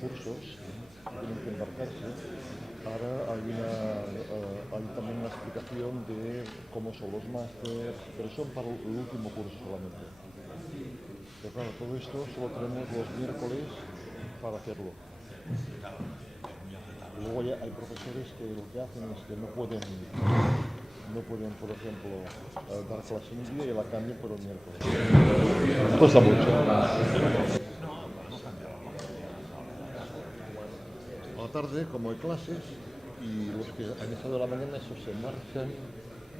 cursos que tienen que embarcarse. Ahora hay también una explicación de cómo son los másteres, pero son para el último curso solamente. Pero claro, todo esto solo tenemos los miércoles para hacerlo. Luego ya hay profesores que lo que hacen es que no pueden, por ejemplo, dar clase un día y la cambian por el miércoles. Cuesta mucho. A la tarde, como hay clases, y los que han estado a la mañana, esos se marchan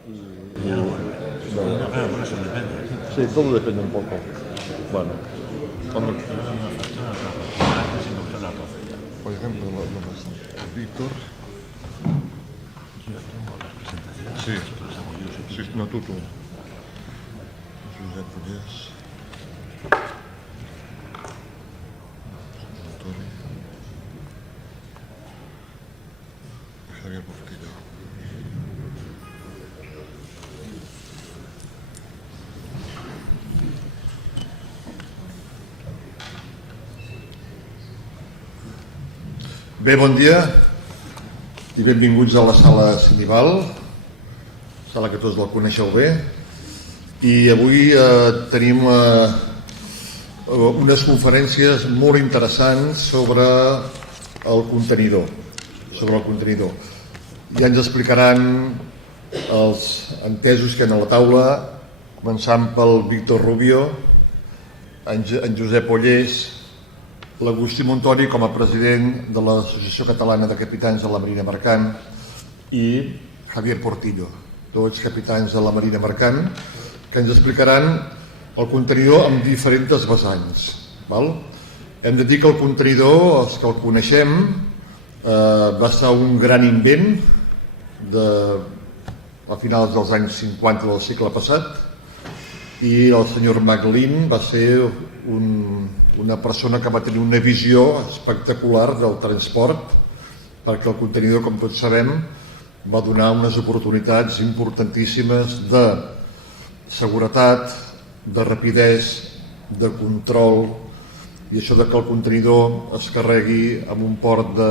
y... Por eso depende. Sí, todo depende un poco. Bueno, por ejemplo, Víctor. Sí, sí, no, tú. Josep Pollés. Javier Portillo. Bé, bon dia i benvinguts a la sala Sinival, sala que tots la coneixeu bé. I avui tenim unes conferències molt interessants sobre el contenidor. Ja ens explicaran els entesos que hi ha a la taula, començant pel Víctor Rubio, en Josep Pollés, l'Agustí Montori com a president de l'Associació Catalana de Capitans de la Marina Mercant i Javier Portillo, tots capitans de la Marina Mercant, que ens explicaran el contenidor amb diferents vessants. Hem de dir que el contenidor, els que el coneixem, va ser un gran invent a finals dels anys 50 del segle passat, i el senyor McLean va ser una persona que va tenir una visió espectacular del transport, perquè el contenidor, com tots sabem, va donar unes oportunitats importantíssimes de seguretat, de rapidesa, de control, i això de que el contenidor es carregui en un port de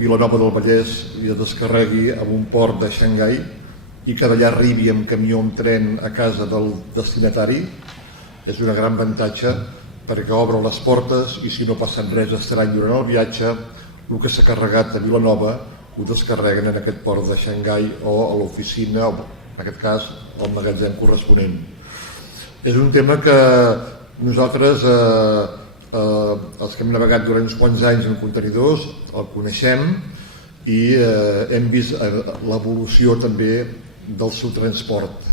Vilanova del Vallès i es descarregui en un port de Xangai i que d'allà arribi amb camió o amb tren a casa del destinatari és un gran avantatge, perquè obre les portes i si no passa res estrany durant el viatge, el que s'ha carregat a Vilanova ho descarreguen en aquest port de Xangai o a l'oficina, o en aquest cas al magatzem corresponent. És un tema que nosaltres, els que hem navegat durant uns quants anys en contenidors, el coneixem i hem vist l'evolució també del seu transport.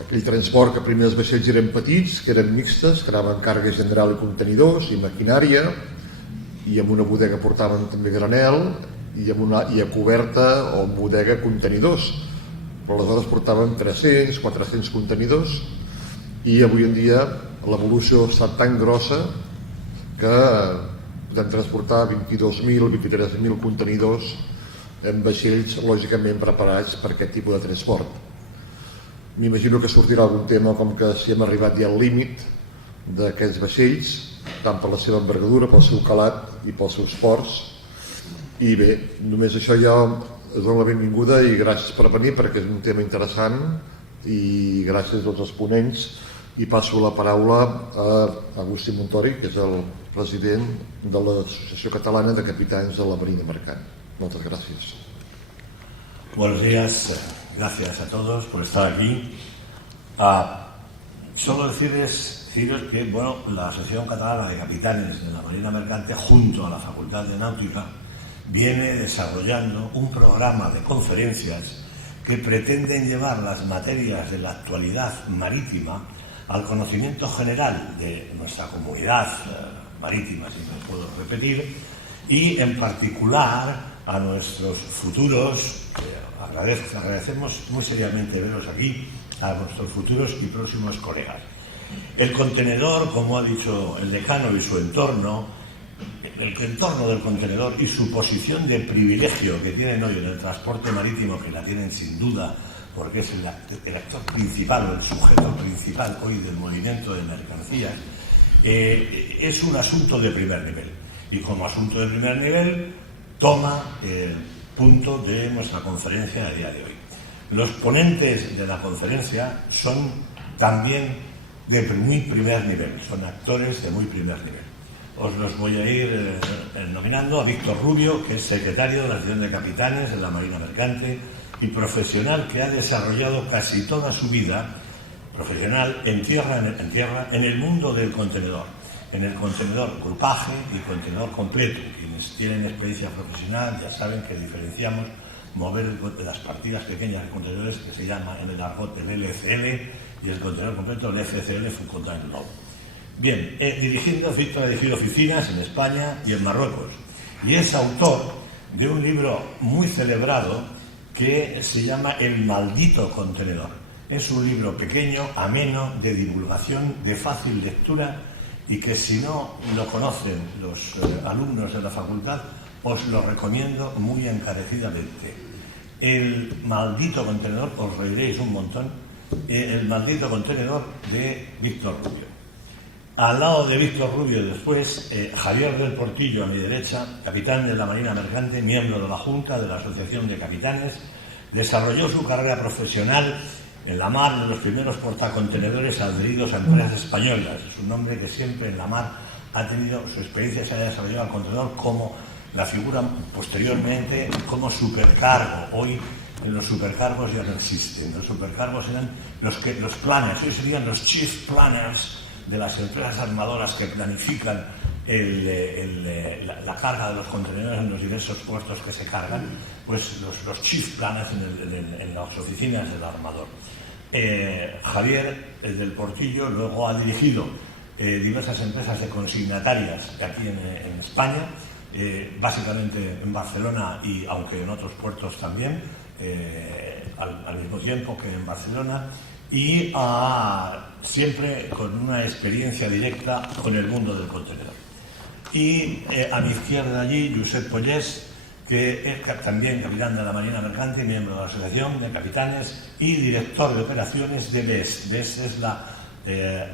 Aquell transport que primer els vaixells eren petits, que eren mixtes, que anaven càrrega general i contenidors i maquinària, i amb una bodega portaven també granel i a coberta o en bodega contenidors, però aleshores portaven 300-400 contenidors, i avui en dia l'evolució ha estat tan grossa que podem transportar 22.000 o 23.000 contenidors en vaixells lògicament preparats per aquest tipus de transport. M'imagino que sortirà algun tema com que si hem arribat ja al límit d'aquests vaixells, tant per la seva envergadura, pel seu calat i pels seus ports. I bé, només això ja us dono la benvinguda i gràcies per venir, perquè és un tema interessant, i gràcies a tots els ponents. I passo la paraula a Agustí Montori, que és el president de l'Associació Catalana de Capitans de la Marina Mercant. Moltes gràcies. Buenos días, gracias a todos por estar aquí. Solo deciros que la Asociación Catalana de Capitanes de la Marina Mercante, junto a la Facultad de Náutica, viene desarrollando un programa de conferencias que pretenden llevar las materias de la actualidad marítima al conocimiento general de nuestra comunidad marítima, si me puedo repetir, y en particular a nuestros futuros, agradecemos muy seriamente veros aquí, a nuestros futuros y próximos colegas. El contenedor, como ha dicho el decano, y su entorno, el entorno del contenedor y su posición de privilegio que tienen hoy en el transporte marítimo, que la tienen sin duda, porque es el actor principal o el sujeto principal hoy del movimiento de mercancías, Es un asunto de primer nivel, y como asunto de primer nivel toma el punto de nuestra conferencia a día de hoy. Los ponentes de la conferencia son también de muy primer nivel, son actores de muy primer nivel. Os los voy a ir nominando: a Víctor Rubio, que es secretario de la Asociación de Capitanes de la Marina Mercante y profesional que ha desarrollado casi toda su vida profesional en tierra, en el mundo del contenedor, en el contenedor grupaje y contenedor completo. Quienes tienen experiencia profesional ya saben que diferenciamos mover las partidas pequeñas de contenedores, que se llama en el argot el LCL, y el contenedor completo el FCL, Full Container Load. Bien, Víctor ha dirigido oficinas en España y en Marruecos, y es autor de un libro muy celebrado que se llama El maldito contenedor. Es un libro pequeño, ameno, de divulgación, de fácil lectura, y que si no lo conocen los alumnos de la facultad, os lo recomiendo muy encarecidamente. El maldito contenedor, os reiréis un montón. El maldito contenedor de Víctor Rubio. Al lado de Víctor Rubio después, Javier del Portillo a mi derecha, capitán de la Marina Mercante, miembro de la Junta de la Asociación de Capitanes. Desarrolló su carrera profesional en la mar de los primeros portacontenedores adheridos a empresas españolas. Es un hombre que siempre en la mar ha tenido su experiencia, se ha desarrollado al contenedor como la figura posteriormente como supercargo. Hoy en los supercargos ya no existen. Los supercargos eran los planners, hoy serían los chief planners de las empresas armadoras que planifican la carga de los contenedores en los diversos puertos que se cargan, pues los chief planners en las oficinas del armador. Javier del Portillo luego ha dirigido diversas empresas de consignatarias aquí en España, básicamente en Barcelona, y aunque en otros puertos también, al mismo tiempo que en Barcelona, y siempre con una experiencia directa con el mundo del contenedor. Y a mi izquierda allí, Josep Pollés, que es también capitán de la Marina Mercante, miembro de la Asociación de Capitanes y director de operaciones de BES. BES es la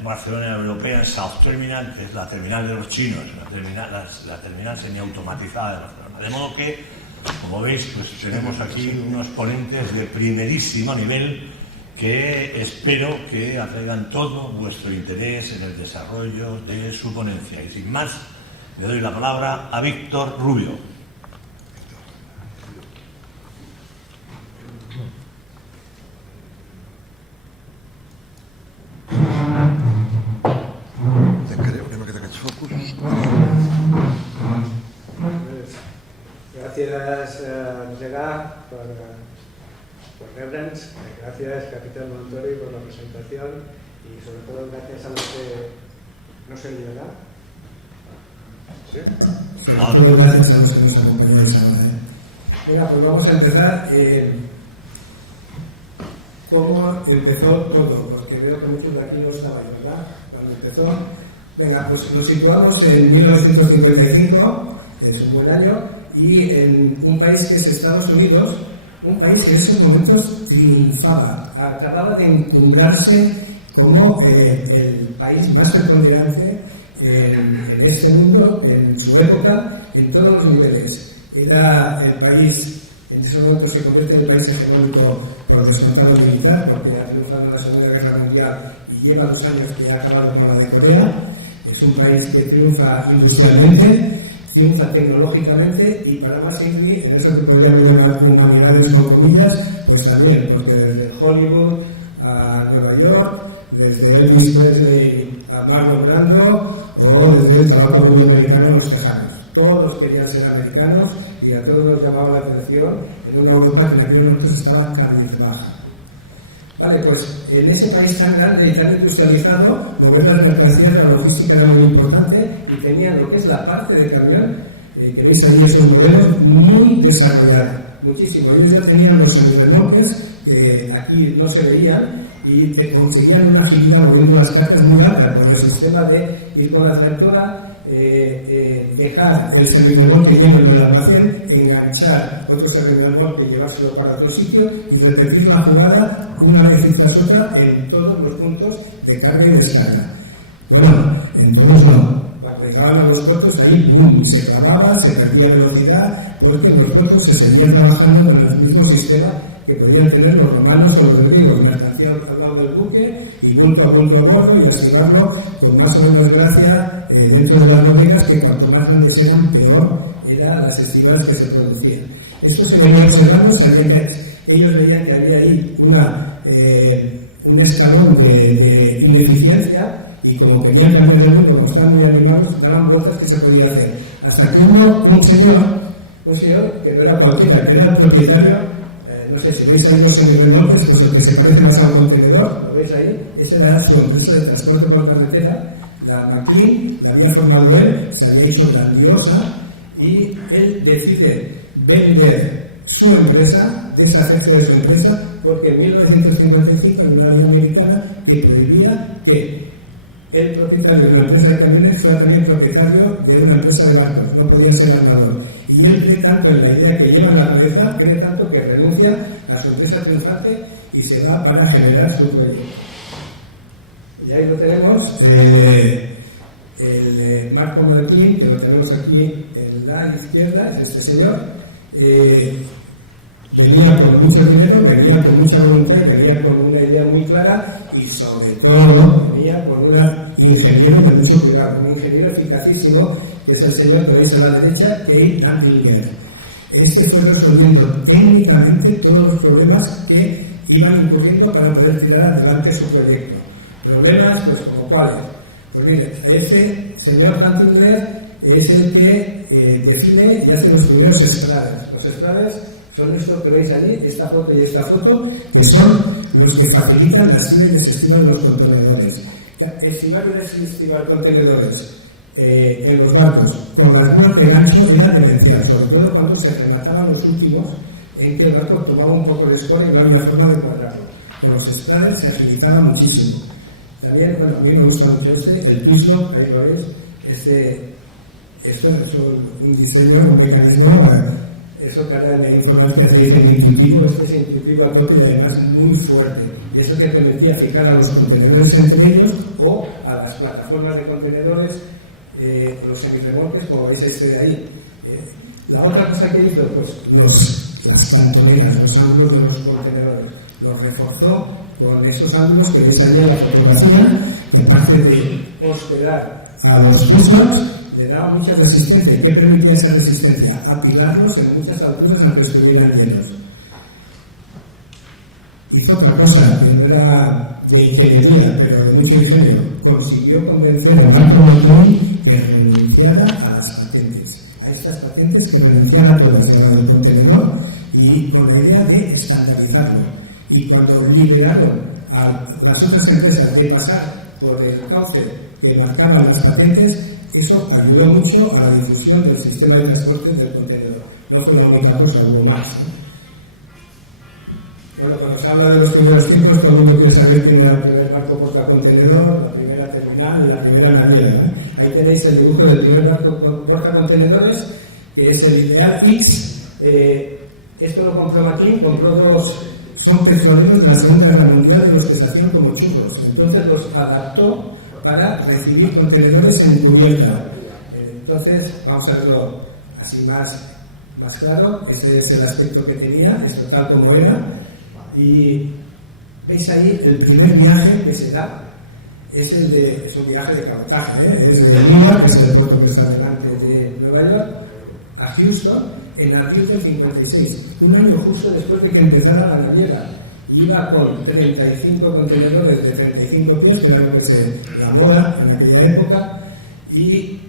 Barcelona European South Terminal, que es la terminal de los chinos, la terminal semiautomatizada de Barcelona. De modo que, como veis, pues tenemos aquí unos ponentes de primerísimo nivel que espero que atraigan todo vuestro interés en el desarrollo de su ponencia. Y sin más, le doy la palabra a Víctor Rubio. Creo que no queda focus. Gracias, Gerard, por reference. Gracias, Capitán Montori, por la presentación, y sobre todo gracias a los que no se llegan. ¿Sí? Sobre todo gracias a los que nos acompañáis ahora. Venga, pues vamos a empezar. ¿Cómo empezó todo? Porque veo que muchos de aquí no estabais, ¿verdad? Cuando empezó. Venga, pues nos situamos en 1955, es un buen año, y en un país que es Estados Unidos, un país que en esos momentos triunfaba, acababa de encumbrarse como el país más preponderante en este mundo, en su época, en todos los niveles. Era el país, en ese momento se convierte en el país hegemónico por descontado militar, porque ha triunfado en la Segunda Guerra Mundial y lleva 2 años que ha acabado con la de Corea. Es un país que triunfa industrialmente, triunfa tecnológicamente, y para más en eso que podríamos llamar humanidades con comillas, pues también, porque desde Hollywood a Nueva York, desde Elvis Presley a Marlon Brando, o desde el tabaco muy americano a los tejanos. Todos querían ser americanos y a todos los llamaba la atención en una Europa que en aquellos momentos estaba cabizbaja. Vale, pues en ese país tan grande y tan industrializado, mover las mercancías, la logística era muy importante, y tenían lo que es la parte de camión, que veis ahí es un modelo muy desarrollado, muchísimo. Ellos ya tenían los semirremolques, aquí no se veían, y que conseguían una agilidad moviendo las cargas muy alta, con el sistema de ir con la tractora, dejar el semirremolque lleno en el almacén, enganchar otro semirremolque, llevárselo para otro sitio y repetir la jugada una vez tras otra en todos los puntos de carga y descarga. Bueno, Entonces no, cuando llegaban a los puertos ahí ¡pum!, se clavaba, se perdía velocidad, porque en los puertos se seguía trabajando con el mismo sistema que podían tener los romanos o los griegos, mercancía al lado del buque y punto a bordo y activarlo con más o menos gracia dentro de las bodegas, que cuanto más grandes eran, peor eran las estibadas que se producían. Esto se venía observando, ellos veían que había ahí un escalón de ineficiencia, y como querían cambiar el mundo, como estaban muy animados, daban vueltas que se podía hacer. Hasta que un señor que no era cualquiera, que era el propietario, no sé si veis ahí los semirremolques, pues lo que se parece más a un contenedor, ¿lo veis ahí? Esa era su empresa de transporte por carretera, la McLean, la había formado él, se había hecho grandiosa, y él decide vender su empresa, deshacerse de su empresa, porque en 1955 en una ley americana que prohibía que el propietario de una empresa de camiones fuera también propietario de una empresa de barcos, no podía ser armador. Y él ve tanto en la idea que lleva en la cabeza, ve tanto que renuncia a su empresa triunfante y se va para generar su proyecto. Y ahí lo tenemos, el Marco Martín, que lo tenemos aquí en la izquierda, es este señor. Venía con mucho dinero, venía con mucha voluntad, venía con una idea muy clara y sobre todo venía con un ingeniero de mucho cuidado, un ingeniero eficacísimo, que es el señor que veis a la derecha, Kate Antinger. Este fue resolviendo técnicamente todos los problemas que iban incurriendo para poder tirar adelante su proyecto. Problemas, pues como cuáles. Pues mire, ese señor Antinger es el que define y hace los primeros estrades. Los estrades son esto que veis allí, esta foto y esta foto, que son los que facilitan la silla y desestiman los contenedores. Estivar y desestivar contenedores en los barcos por las ruedas de gancho era demencial, sobre todo cuando se remataban los últimos, en que el barco tomaba un poco de escoria y no había forma de cuadrarlo. Con los estrades se agilizaba muchísimo. También, bueno, a mí me gusta mucho el Pislock, ahí lo veis, esto es un diseño, un mecanismo. Eso que ahora en la informática se dice intuitivo, es intuitivo a tope y además muy fuerte. Y eso que permitía fijar a los contenedores entre ellos o a las plataformas de contenedores, los semirremolques, como veis este de ahí. La otra cosa que hizo, pues las cantoneras, los ángulos de los contenedores, los reforzó con esos ángulos que veis allá en la fotografía, que aparte de hospedar a los pisos, le daba mucha resistencia. ¿Y qué permitía esa resistencia? Apilarlos en muchas alturas aunque estuvieran llenos. Hizo otra cosa que no era de ingeniería, pero de mucho ingenio. Consiguió convencer a Marco Martín que renunciara a las patentes. A estas patentes que renunciara a todas, a del contenedor, y con la idea de estandarizarlo. Y cuando liberaron a las otras empresas de pasar por el cauce que marcaban las patentes, eso ayudó mucho a la difusión del sistema de transporte del contenedor. No fue la única cosa, hubo más, ¿no? Bueno, cuando se habla de los primeros tiempos, todo el mundo quiere saber quién era el primer barco portacontenedor, la primera terminal y la primera naviera, ¿no? Ahí tenéis el dibujo del primer barco portacontenedores, que es el Ideal X. Esto lo compró McLean, compró dos, son petroleros de la Segunda Guerra Mundial, de los que se hacían como churros. Entonces los adaptó para recibir contenedores en cubierta. Entonces, vamos a verlo así más claro. Ese es el aspecto que tenía, esto tal como era. Y veis ahí el primer viaje que se da, es un viaje de cabotaje, es de Lima, que es el puerto que está delante de Nueva York, a Houston, en abril del 56, un año justo después de que empezara la naviera. Iba con 35 contenedores de 35 pies, que era lo que se la moda en aquella época, y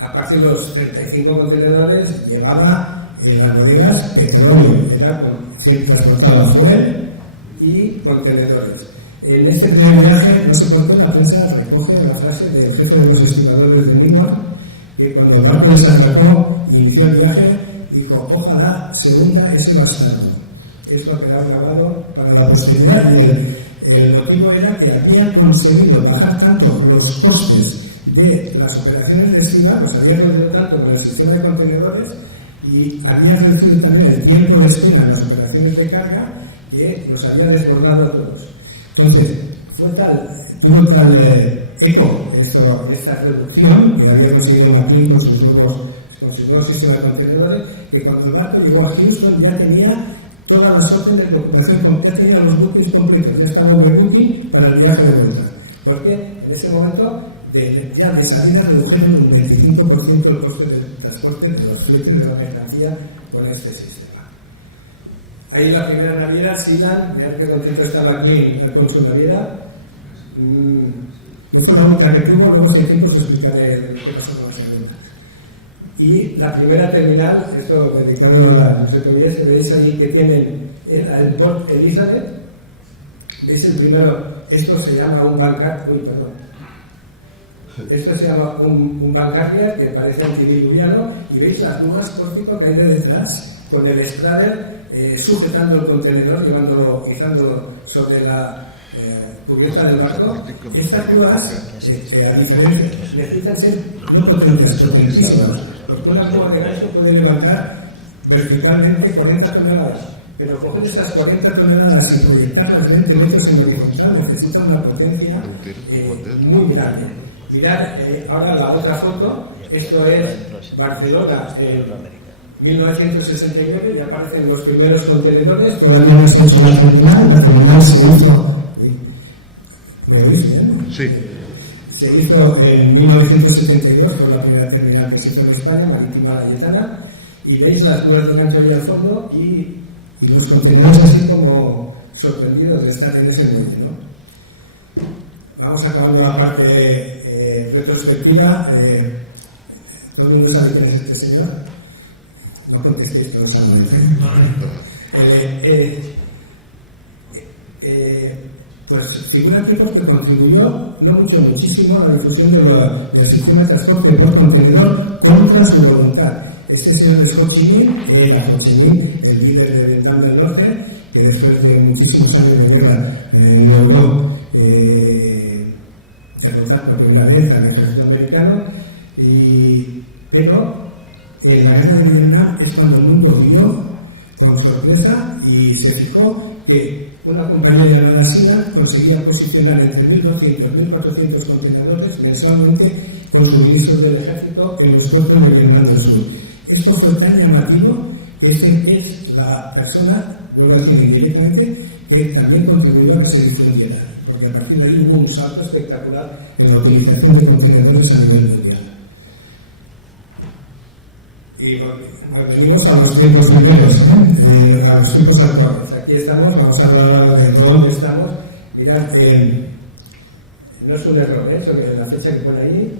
a partir de los 35 contenedores llevaba en las bodegas petróleo, era siempre transportaba fuel y contenedores. En este primer viaje, no sé por qué, la prensa recoge la frase del jefe de los estimadores de Nimua, que cuando el barco desembarcó y inició el viaje, dijo: ojalá se hunda ese bastardo. Esto quedaba grabado para la posteridad, y el motivo era que habían conseguido bajar tanto los costes de las operaciones de estima, los habían reducido tanto con el sistema de contenedores, y habían reducido también el tiempo de espera en las operaciones de carga, que los había desbordado a todos. Entonces, tuvo tal eco esta reducción que había conseguido McLean con sus nuevos sistemas de contenedores, que cuando el barco llegó a Houston ya tenía todas las órdenes de ocupación, ya tenía los bookings completos, ya estaba overbooking para el viaje de vuelta. Porque en ese momento ya de salida redujeron un 25% del coste del transporte de los fletes de la mercancía con este sistema. Ahí la primera naviera, Sealand, mirad qué contento está McLean con su naviera. Fue la única que tuvo, luego si hay tiempo os explicaré qué pasó con las herramientas. Y la primera terminal, esto dedicado a los ecovías, veis ahí que tienen el Port Elizabeth. ¿Veis el primero? Esto se llama un Esto se llama un bank carrier que parece antidiluviano, y veis las grúas pórtico que hay de detrás con el straddle sujetando el contenedor, izándolo sobre la cubierta del barco. Estas grúas, a diferencia, necesitan ser no potentes, potentísimas. Una grúa de gancho puede levantar verticalmente 40 toneladas, pero coger esas 40 toneladas y proyectarlas 20 metros en horizontal necesita una potencia muy grande. Mirad ahora la otra foto. Esto es Barcelona en 1969, ya aparecen los primeros contenedores. Todavía no se ha hecho la terminal se hizo. ¿Me oís? Sí. Se hizo en 1972, fue la primera terminal que se hizo en España, Marítima Galletana, y veis las grúas de gancho ahí al fondo y los contenedores así como sorprendidos de estar en ese muelle, ¿no? Vamos acabando la parte retrospectiva. ¿Todo el mundo sabe quién es este señor? No contestéis todos a pues figura aquí porque contribuyó, no mucho, muchísimo, a la difusión del sistema de transporte por contenedor contra su voluntad. Este señor es Ho Chi Minh, que era Ho Chi Minh, el líder de Vietnam del Norte, que después de muchísimos años de guerra logró derrotar por primera vez al ejército americano. Pero en la guerra de Vietnam es cuando el mundo vio con sorpresa y se fijó que una compañía llamada Sealand conseguía posicionar entre 1.200 y 1.400 contenedores mensualmente con suministros del ejército en los puertos de Vietnam del Sur. Esto fue tan llamativo, es la persona, vuelvo a decir indirectamente, que también contribuyó a que se difundiera, porque a partir de ahí hubo un salto espectacular en la utilización de contenedores a nivel mundial. Y venimos a los tiempos primeros, a los tiempos actuales. Aquí estamos, vamos a hablar de dónde estamos. Mirad, no es un error, eso que la fecha que pone ahí.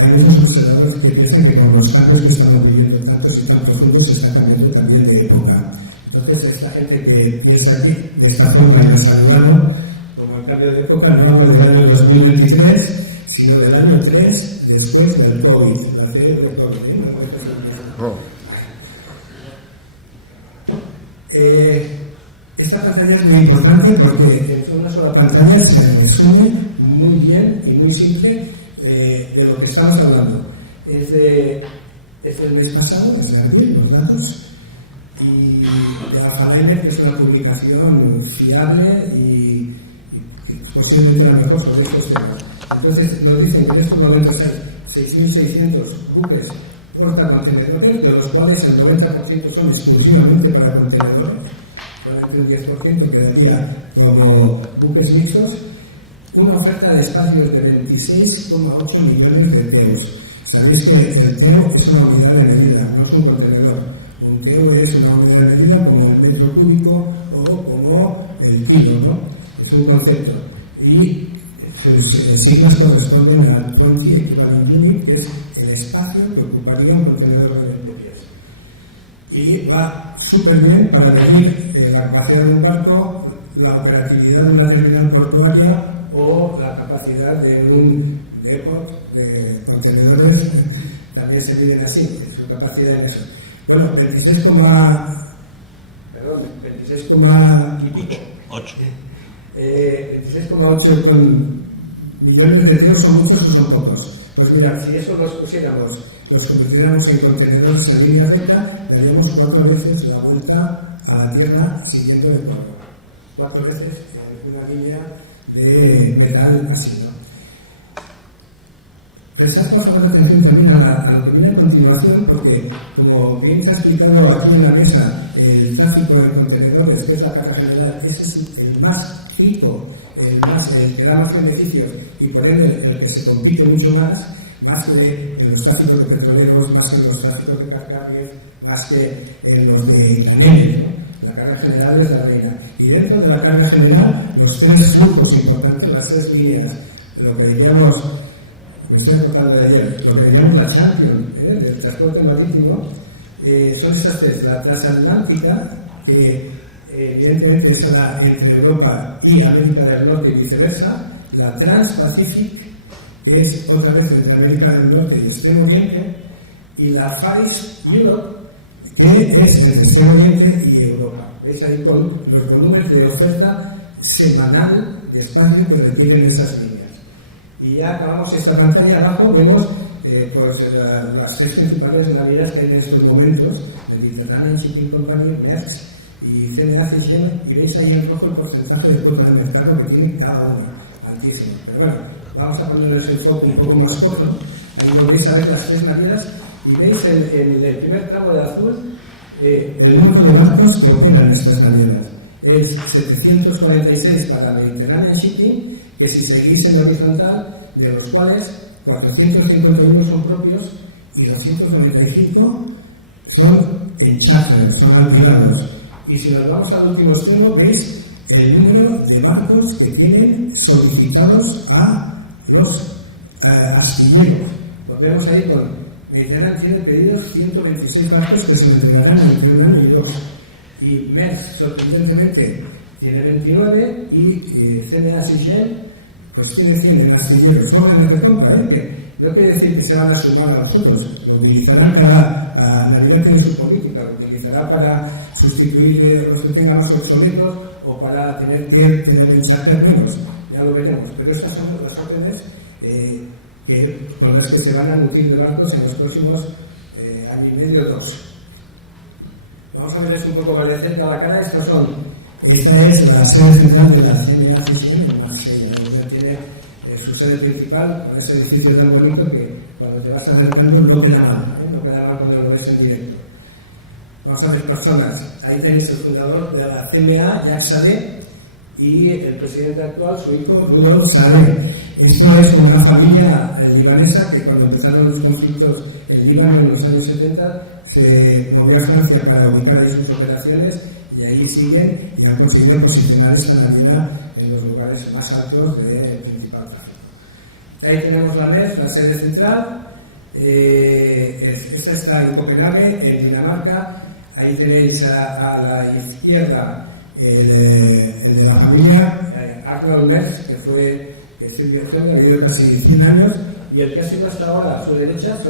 Hay muchos observadores que piensan que con los cambios que estamos viviendo tantos y tantos juntos se está cambiando también de época. Entonces, esta gente que piensa aquí de esta forma y les saludamos, como el cambio de época, no habla del año 2023, sino del año 3 después del COVID. Esta pantalla es muy importante porque en una sola pantalla se resume muy bien y muy simple de lo que estamos hablando. Es del mes pasado, es de abril, los datos, y de Alphaliner, que es una publicación fiable y posiblemente la mejor sobre estos temas. Entonces nos dicen que en estos momentos hay 6.600 buques portacontenedores, de los cuales el 90% son exclusivamente para contenedores, solamente un 10% quedaría como buques mixtos, una oferta de espacios de 26,8 millones de teos. Sabéis que el teo es una unidad de medida, no es un contenedor. Un teo es una unidad de medida como el metro cúbico o como el kilo, ¿no? Es un concepto. Y sus siglas corresponden al 20 equivalent unit, que es el espacio que ocuparía un contenedor de 20 pies. Y va súper bien para medir la capacidad de un barco, la operatividad de una terminal portuaria o la capacidad de un depot de contenedores. También se miden así, su capacidad en eso. Bueno, 26,8 millones de teos son muchos o son pocos. Pues mira, si eso los pusiéramos, los convirtiéramos en contenedores en línea recta, daríamos 4 veces la vuelta a la Tierra siguiendo el polvo. 4 veces en una línea de metal ácido. Prestamos ahora atención también a lo que viene a continuación, porque como bien está explicado aquí en la mesa, el tráfico en contenedores, que es la carga general, ese es el más rico, el que da más beneficios y por ende el que se compite mucho más que en los tráficos de petroleros, más que en los tráficos de cargables, más que en los de caneles, ¿no? La carga general es la reina. Y dentro de la carga general, los tres flujos importantes, las tres líneas, lo que diríamos, lo estoy contando de ayer, lo que llamamos la champion del transporte marítimo, son esas tres: la transatlántica, que evidentemente es la entre Europa y América del Norte y viceversa; la Trans-Pacific, que es otra vez entre América del Norte y Extremo Oriente; y la Far East Europe, que es entre Extremo Oriente y Europa. ¿Veis ahí con los volúmenes de oferta semanal de espacio que reciben esas líneas? Y ya acabamos esta pantalla. Abajo vemos las tres principales navieras que hay en estos momentos: Mediterranean Shipping Company, Maersk y CMA CGM, y veis ahí en rojo el porcentaje de cuota del mercado que tiene cada una, altísimo. Pero bueno, vamos a ponerles el foco un poco más corto. Ahí volvéis a ver las tres navieras y veis en el primer tramo de azul el número de barcos que operan estas navieras. Es 746 para Mediterranean Shipping, que si seguís en horizontal, de los cuales 451 son propios y 295 son en charter, son alquilados. Y si nos vamos al último extremo, veis el número de barcos que tienen solicitados a los astilleros. Pues vemos ahí con Mediterráneo tiene pedidos 126 barcos que se les entregarán entre 1 año y 2. Y Maersk, sorprendentemente, tiene 29 y CMA CGM pues tiene astilleros, órdenes de compra, que no quiere decir que se van a sumar a nosotros. Lo utilizarán cada navidad tiene su política, lo utilizará para sustituir los que tengan más obsoletos o para tener en charter menos, ya lo veremos. Pero estas son las órdenes con las que se van a nutrir de barcos en los próximos año y medio o 2. Vamos a ver esto un poco más de cerca a la cara. Esta es la sede central de la CMA CGM, Marsella. Tiene su sede principal con ese edificio tan bonito que cuando te vas acercando no queda mal, no queda mal cuando lo ves en directo. Vamos a ver personas. Ahí tenéis el fundador de la CMA, Jacques Salé, y el presidente actual, su hijo, Rudolf Salé. Esto es una familia libanesa que cuando empezaron los conflictos en Líbano en los años 70 se movió a Francia para ubicar ahí sus operaciones y ahí siguen y han conseguido posicionar esta navina en los lugares más altos del principal tráfico. Ahí tenemos la MEF, la sede central. Esta está en Copenhague, en Dinamarca. Ahí tenéis a la izquierda el de la familia, Arnold Maersk, que fue ha vivido casi 100 años, y el que ha sido hasta ahora a su derecha, es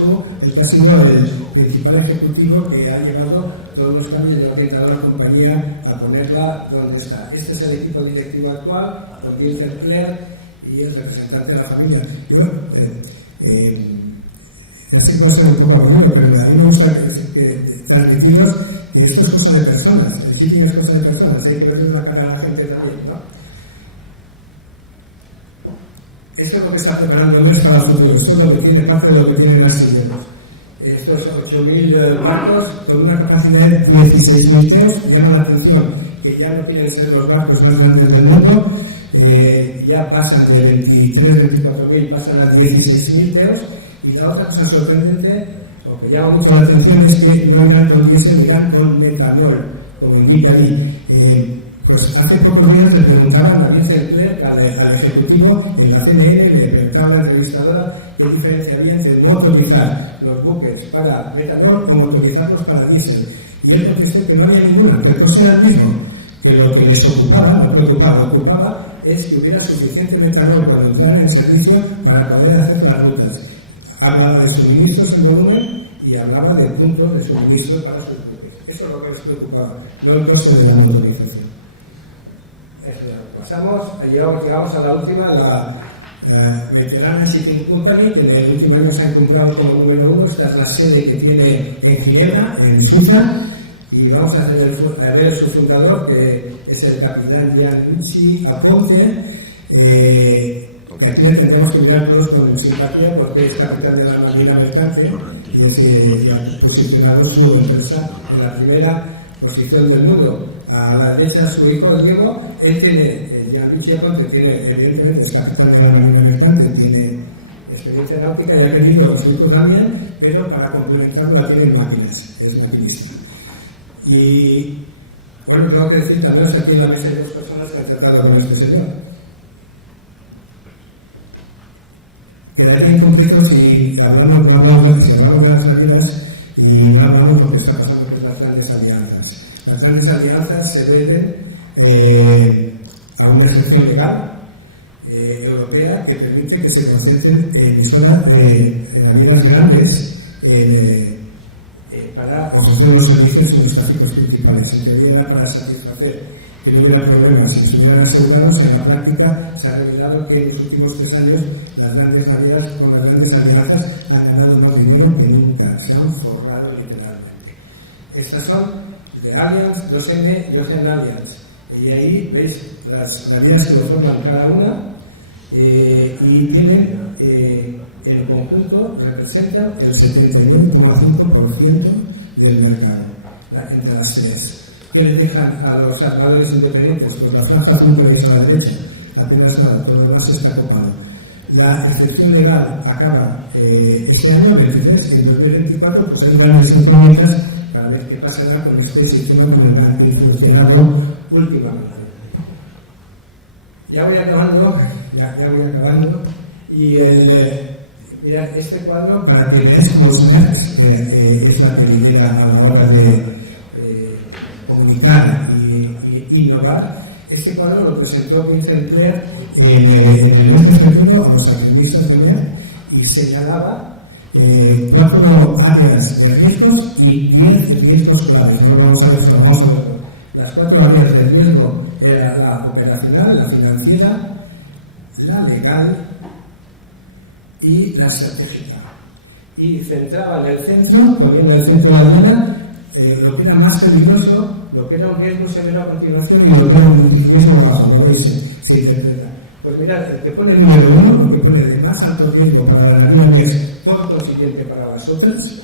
como el que ha sido el principal ejecutivo que ha llevado todos los cambios de orientado a la compañía a ponerla donde está. Este es el equipo directivo actual, con Vincent Clare y el representante de la familia. Yo, ya sé que puede ser un poco aburrido, pero a mí me gusta transmitiros que esto es cosa de personas. El shipping es cosa de personas, hay que ver la cara de la gente también, ¿no? Esto es lo que está preparando Maersk para el futuro. Esto es lo que tiene, parte de lo que tienen las astilleros. Estos 8.000 barcos con una capacidad de 16.000 teos. Llama la atención que ya no quieren ser los barcos más grandes del mundo. Ya pasan de 23.000, 24.000, pasan a 16.000 teos. Y la otra cosa sorprendente, o que llama mucho la atención, es que no irán con diésel, irán con metanol, como indica ahí. Pues hace pocos días le preguntaban a Vincent Clerc, al ejecutivo en la CNN, le preguntaba a la entrevistadora qué diferencia había entre motorizar los buques para metanol o motorizarlos para diésel. Y él contestó que no había ninguna, que el coste era el mismo, que lo que les ocupaba es que hubiera suficiente metanol cuando entraran en servicio para poder hacer las rutas. Hablaba de suministros en volumen y hablaba de puntos de suministro para sus buques. Eso es lo que les preocupaba, no el coste de la motorización. Llegamos a la última, la Mediterranean Shipping Company, que en el último año se ha encontrado como número 1. Esta es la sede que tiene en Ginebra, en Suiza, y vamos a ver su fundador, que es el capitán Gianluigi Aponte, que aquí tendremos que mirar todos con simpatía porque es capitán de la Marina Mercante y es posicionado su empresa en la primera posición del mundo. A la derecha su hijo Diego, él tiene, Gianluigi Aponte tiene, evidentemente es capitán de la Marina Mercante, tiene experiencia náutica y ha querido su hijo también, pero para complementarlo tiene máquinas, es maquinista. Y bueno, tengo que decir también que aquí en la mesa hay dos personas que han tratado con este señor. Quedaría incompleto si hablamos de las salidas y no hablamos de lo que está pasando con las grandes alianzas. Las grandes alianzas se deben a una excepción legal europea que permite que se concentren emisoras de aviones grandes para ofrecer los servicios en los tráficos principales. Se debería para satisfacer que no hubiera problemas y se hubieran asegurados. En la práctica se ha revelado que en los últimos 3 años las grandes alianzas han ganado más dinero que nunca, se han forrado literalmente. Estas son The Alliance, 2M y Ocean Alliance. Y ahí veis las vías que lo forman cada una y tienen en conjunto representa el 71,5% del mercado entre las tres. Que les dejan a los armadores independientes con las franjas muy pequeñas a la derecha, apenas nada, todo lo demás está copado. La excepción legal acaba este año, 23, y en 2024 pues hay grandes incógnitas para ver qué pasará con este sistema con el que influenciado últimamente. Ya voy acabando. Y mirad, este cuadro, para que veáis cómo es la película a la hora de comunicar y innovar. Este cuadro lo presentó Vincent Clair en el mes de febrero a los activistas de UNED y señalaba 4 áreas de riesgos y 10 riesgos claves. No lo vamos a ver, solo vamos a ver. Las 4 áreas de riesgo era la operacional, la financiera, la legal y la estratégica. Y centraba en el centro, poniendo en el centro de la moneda, lo que era más peligroso, lo que era un riesgo severo a continuación y lo que era un riesgo bajo, lo veis, se interpreta. Pues mirad, el que pone el número 1, lo que pone de más alto riesgo para la naviera, que es por consiguiente para las otras,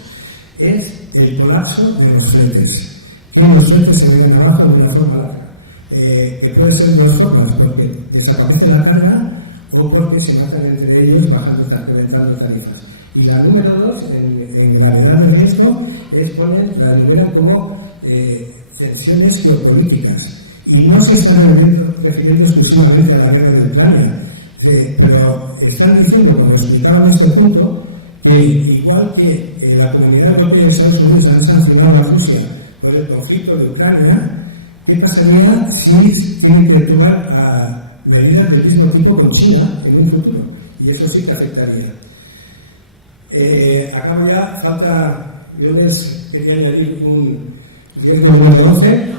es el colapso de los fletes. Que los fletes se vengan abajo de una forma larga. Que puede ser de 2 formas, porque desaparece la carga o porque se matan entre ellos reventando tarifas. Y la número 2, en la edad de riesgo, es poner la numera como tensiones geopolíticas. Y no se está refiriendo exclusivamente a la guerra de Ucrania, pero están diciendo, cuando explicaban este punto, que igual que la Comunidad Europea y Estados Unidos han sancionado a Rusia por el conflicto de Ucrania, ¿qué pasaría si tienen que tomar medidas del mismo tipo con China en un futuro? Y eso sí que afectaría. Acá ya falta, yo les quería añadir un riesgo número 12.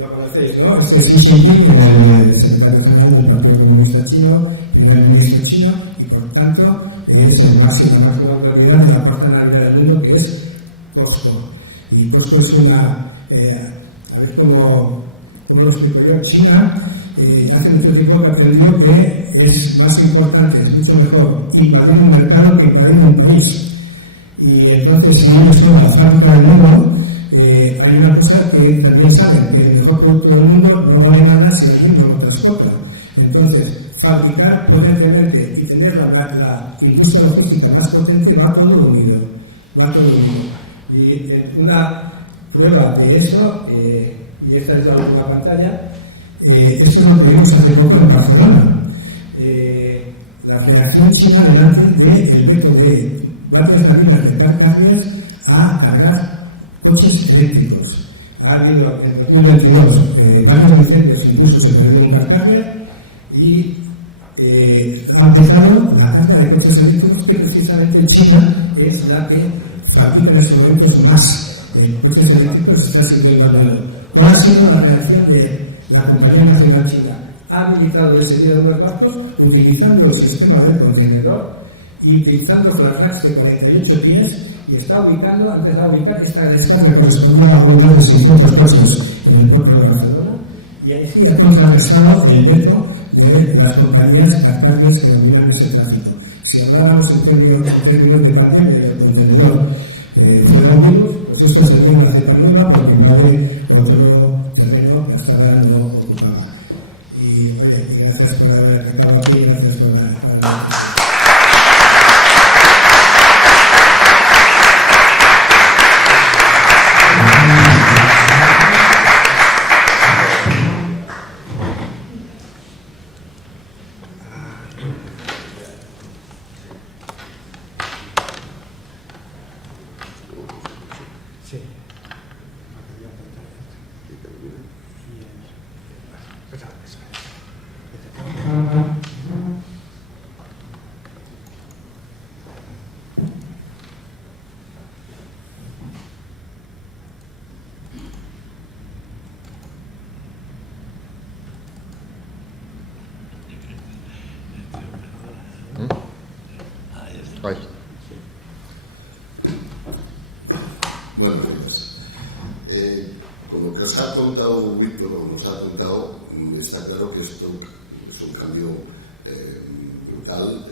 Lo conocéis, ¿no? Este es Xi Jinping, el secretario general del Partido Comunista Chino, primer ministro chino, y por tanto es la máxima autoridad de la cuarta naviera del mundo, que es COSCO. Y COSCO es una, a ver cómo lo explico yo, China hace mucho tiempo que aprendió que es más importante, es mucho mejor invadir un mercado que invadir un país. Y entonces, si ellos son la fábrica del mundo, hay una cosa que también saben, que el mejor producto del mundo no vale nada si alguien no lo transporta. Entonces, fabricar potentemente y tener la industria logística más potente va a todo el mundo. Y una prueba de eso, y esta es la última pantalla, eso es lo que vimos hace poco en Barcelona. La reacción china delante del veto de varias navitas de car carriers a cargar coches eléctricos. Ha habido en 2022 varios incendios, incluso se perdió un car carrier y ha empezado la carga de coches eléctricos, que precisamente China es la que fabrica en estos momentos más coches eléctricos. Está siguiendo a la. ¿Cuál ha sido la reacción de la Compañía Nacional China? Ha habilitado enseguida unos barcos utilizando el sistema del contenedor y utilizando flash de 48 pies y ha empezado a ubicar esta granja que corresponde a unos de 600 puestos en el puerto de Barcelona, y ahí sí ha contrarrestado el veto de las compañías cargadas que dominan ese tráfico. Si habláramos en términos de patio del contenedor fuera un virus, pues esto sería una cepa nueva porque invade otro terreno que hasta ahora no ocupaba. Y vale, gracias por haber acabado aquí, gracias por la Ahí. Bueno, pues, con lo que os ha contado Víctor, o nos ha contado, está claro que esto es un cambio brutal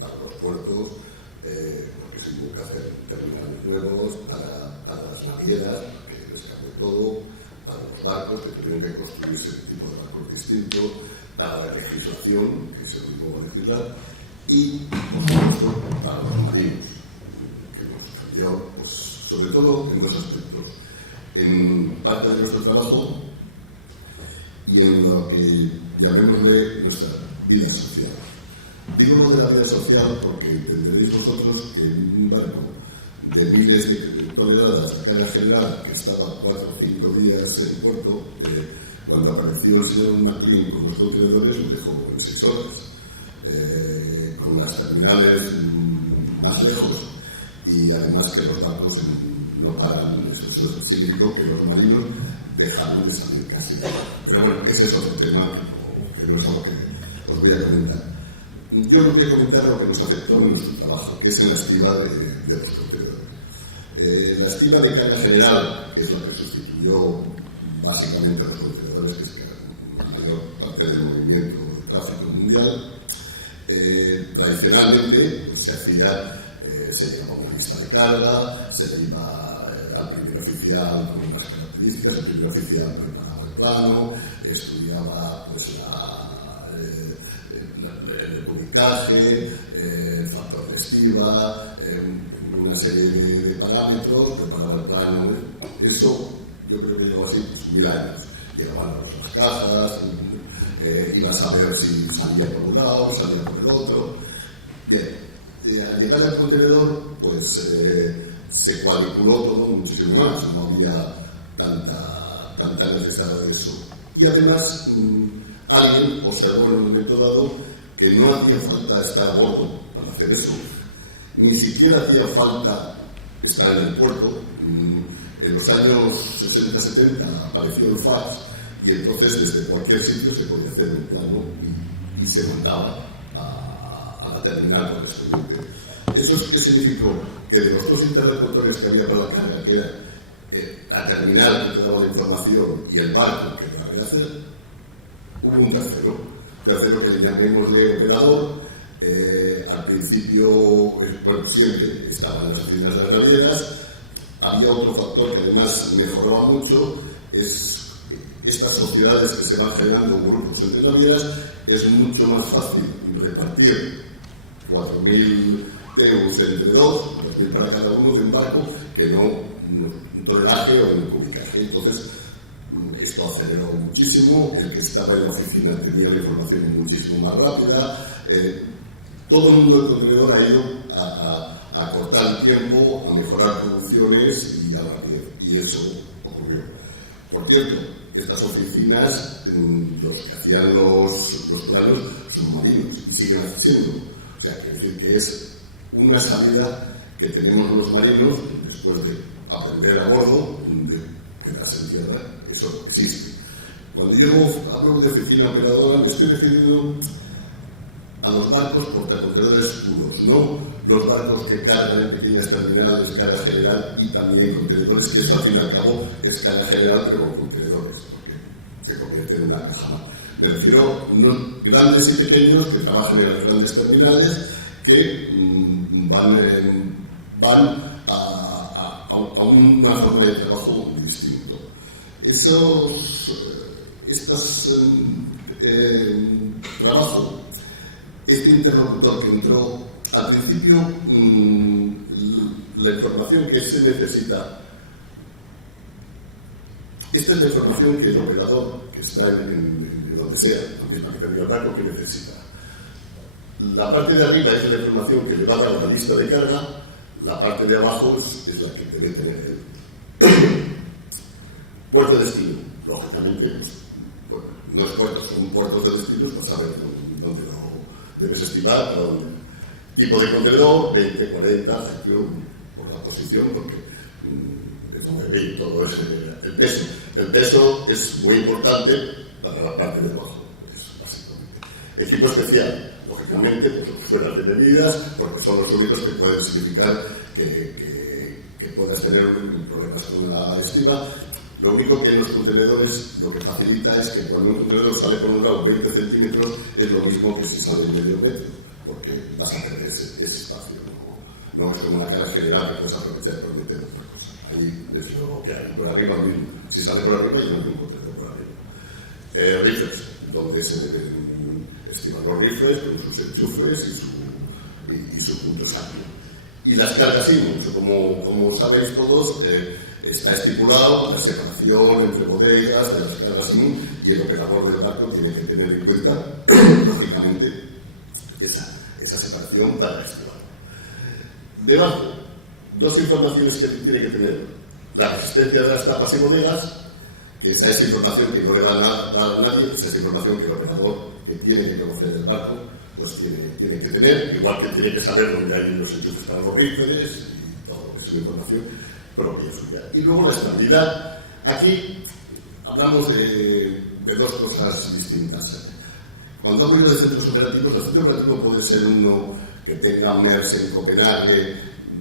para los puertos, porque se tienen que hacer terminales nuevos, para las navieras, que les cambie todo, para los barcos, que tienen que construirse tipo de barcos distintos, para la legislación, que se tuvo que legislar, y, por supuesto, para los marinos, que hemos cambiado, pues, sobre todo en dos aspectos. En parte de nuestro trabajo y en lo que llamémosle nuestra vida social. Digo lo de la vida social porque entenderéis vosotros que en un barco de miles de toneladas de carga general que estaba 4 o 5 días en puerto, cuando apareció el señor McLean con los contenedores, lo dejó en 6 horas. Con las terminales más lejos y además que los barcos no paran, eso significó que los marinos dejaron de salir casi. Pero bueno, ese es otro tema que no es algo que os voy a comentar. Yo os voy a comentar lo que nos afectó en nuestro trabajo, que es en la estiba de los contenedores. La estiba de carga general, que es la que sustituyó básicamente a los contenedores, que es la mayor parte del movimiento de tráfico mundial, tradicionalmente se hacía, se llevaba una lista de carga, se le iba al primer oficial con unas características, el primer oficial preparaba el plano, estudiaba pues, el cubicaje, el factor de estiba, una serie de parámetros, preparaba el plano. Eso yo creo que llevó así pues, 1000 años. Llevaban las cajas, ibas a ver si salía por un lado, salía por el otro. Bien, al llegar al contenedor, pues se cuadriculó todo muchísimo más, no había tanta necesidad de eso. Y además, alguien observó en un momento dado que no hacía falta estar a bordo para hacer eso. Ni siquiera hacía falta estar en el puerto. En los años 60-70 apareció el fax y entonces desde cualquier sitio se podía hacer un plano y se mandaba a la terminal correspondiente. ¿Eso qué significó? Que de los dos interlocutores que había para la carga, que era la terminal que te daba la información y el barco que te la había hacer, hubo un tercero que le llamémosle operador. Al principio, bueno, siempre estaba en las oficinas de las navieras. Había otro factor que además mejoraba mucho, es estas sociedades que se van generando grupos entre navieras, es mucho más fácil repartir 4.000 TEUs entre 2.000 para cada uno de un barco, que no un tonelaje o un cubicaje. Entonces, esto aceleró muchísimo, el que estaba en la oficina tenía la información muchísimo más rápida. Todo el mundo del contenedor ha ido a cortar el tiempo, a mejorar producciones y a rapidez. Y eso ocurrió. Por cierto, estas oficinas, los que hacían los planos, son marinos y siguen haciendo. O sea, quiere decir que es una salida que tenemos los marinos después de aprender a bordo, de quedarse en tierra. Eso existe. Cuando yo hablo de oficina operadora, me estoy refiriendo a los barcos portacontenedores puros, no los barcos que cargan en pequeñas terminales, carga general y también contenedores, que eso al fin y al cabo es carga general pero con contenedores, porque se convierte en una caja más. Me refiero a grandes y pequeños que trabajan en las grandes terminales que van a una forma de trabajo distinto. Trabajo, este interlocutor que entró al principio, la información que se necesita, esta es la información que el operador que está en donde sea, aunque es la que tendría el barco, que necesita. La parte de arriba es la información que le va a dar la lista de carga, la parte de abajo es la que debe tener él. Puerto de destino, lógicamente, pues, no es puerto, son puertos de destino para saber dónde lo debes estimar, para dónde. Tipo de contenedor, 20, 40, sección, por la posición, porque todo es el peso. El peso es muy importante para la parte de abajo, básicamente. Equipo especial, lógicamente, pues fuera de medidas, porque son los únicos que pueden significar que puedas tener problemas con la estima. Lo único que en los contenedores lo que facilita es que cuando un contenedor sale por un lado 20 centímetros es lo mismo que si sale medio metro, porque vas a tener ese espacio. No es como una carga general que puedes aprovechar por meter otra cosa. Ahí es lo que hay. Por arriba mismo. Si sale por arriba, yo no tengo un contenedor por arriba. Rifles, donde se deben estimar los rifles con sus enchufes y su punto sangre. Y las cargas sí, mucho como sabéis todos, está estipulado la separación entre bodegas de las cargas y el operador del barco tiene que tener en cuenta, lógicamente, esa separación para estimar. Debajo, dos informaciones que tiene que tener: la resistencia de las tapas y bodegas, que esa es información que no le va a dar a nadie, esa es información que el operador que tiene que conocer el barco pues tiene que tener, igual que tiene que saber dónde hay los enchufes para los rifles y todo, es una información propia suya. Y luego la estabilidad. Aquí hablamos de dos cosas distintas. Cuando hablo yo de centros operativos, el centro operativo puede ser uno que tenga MERS en Copenhague,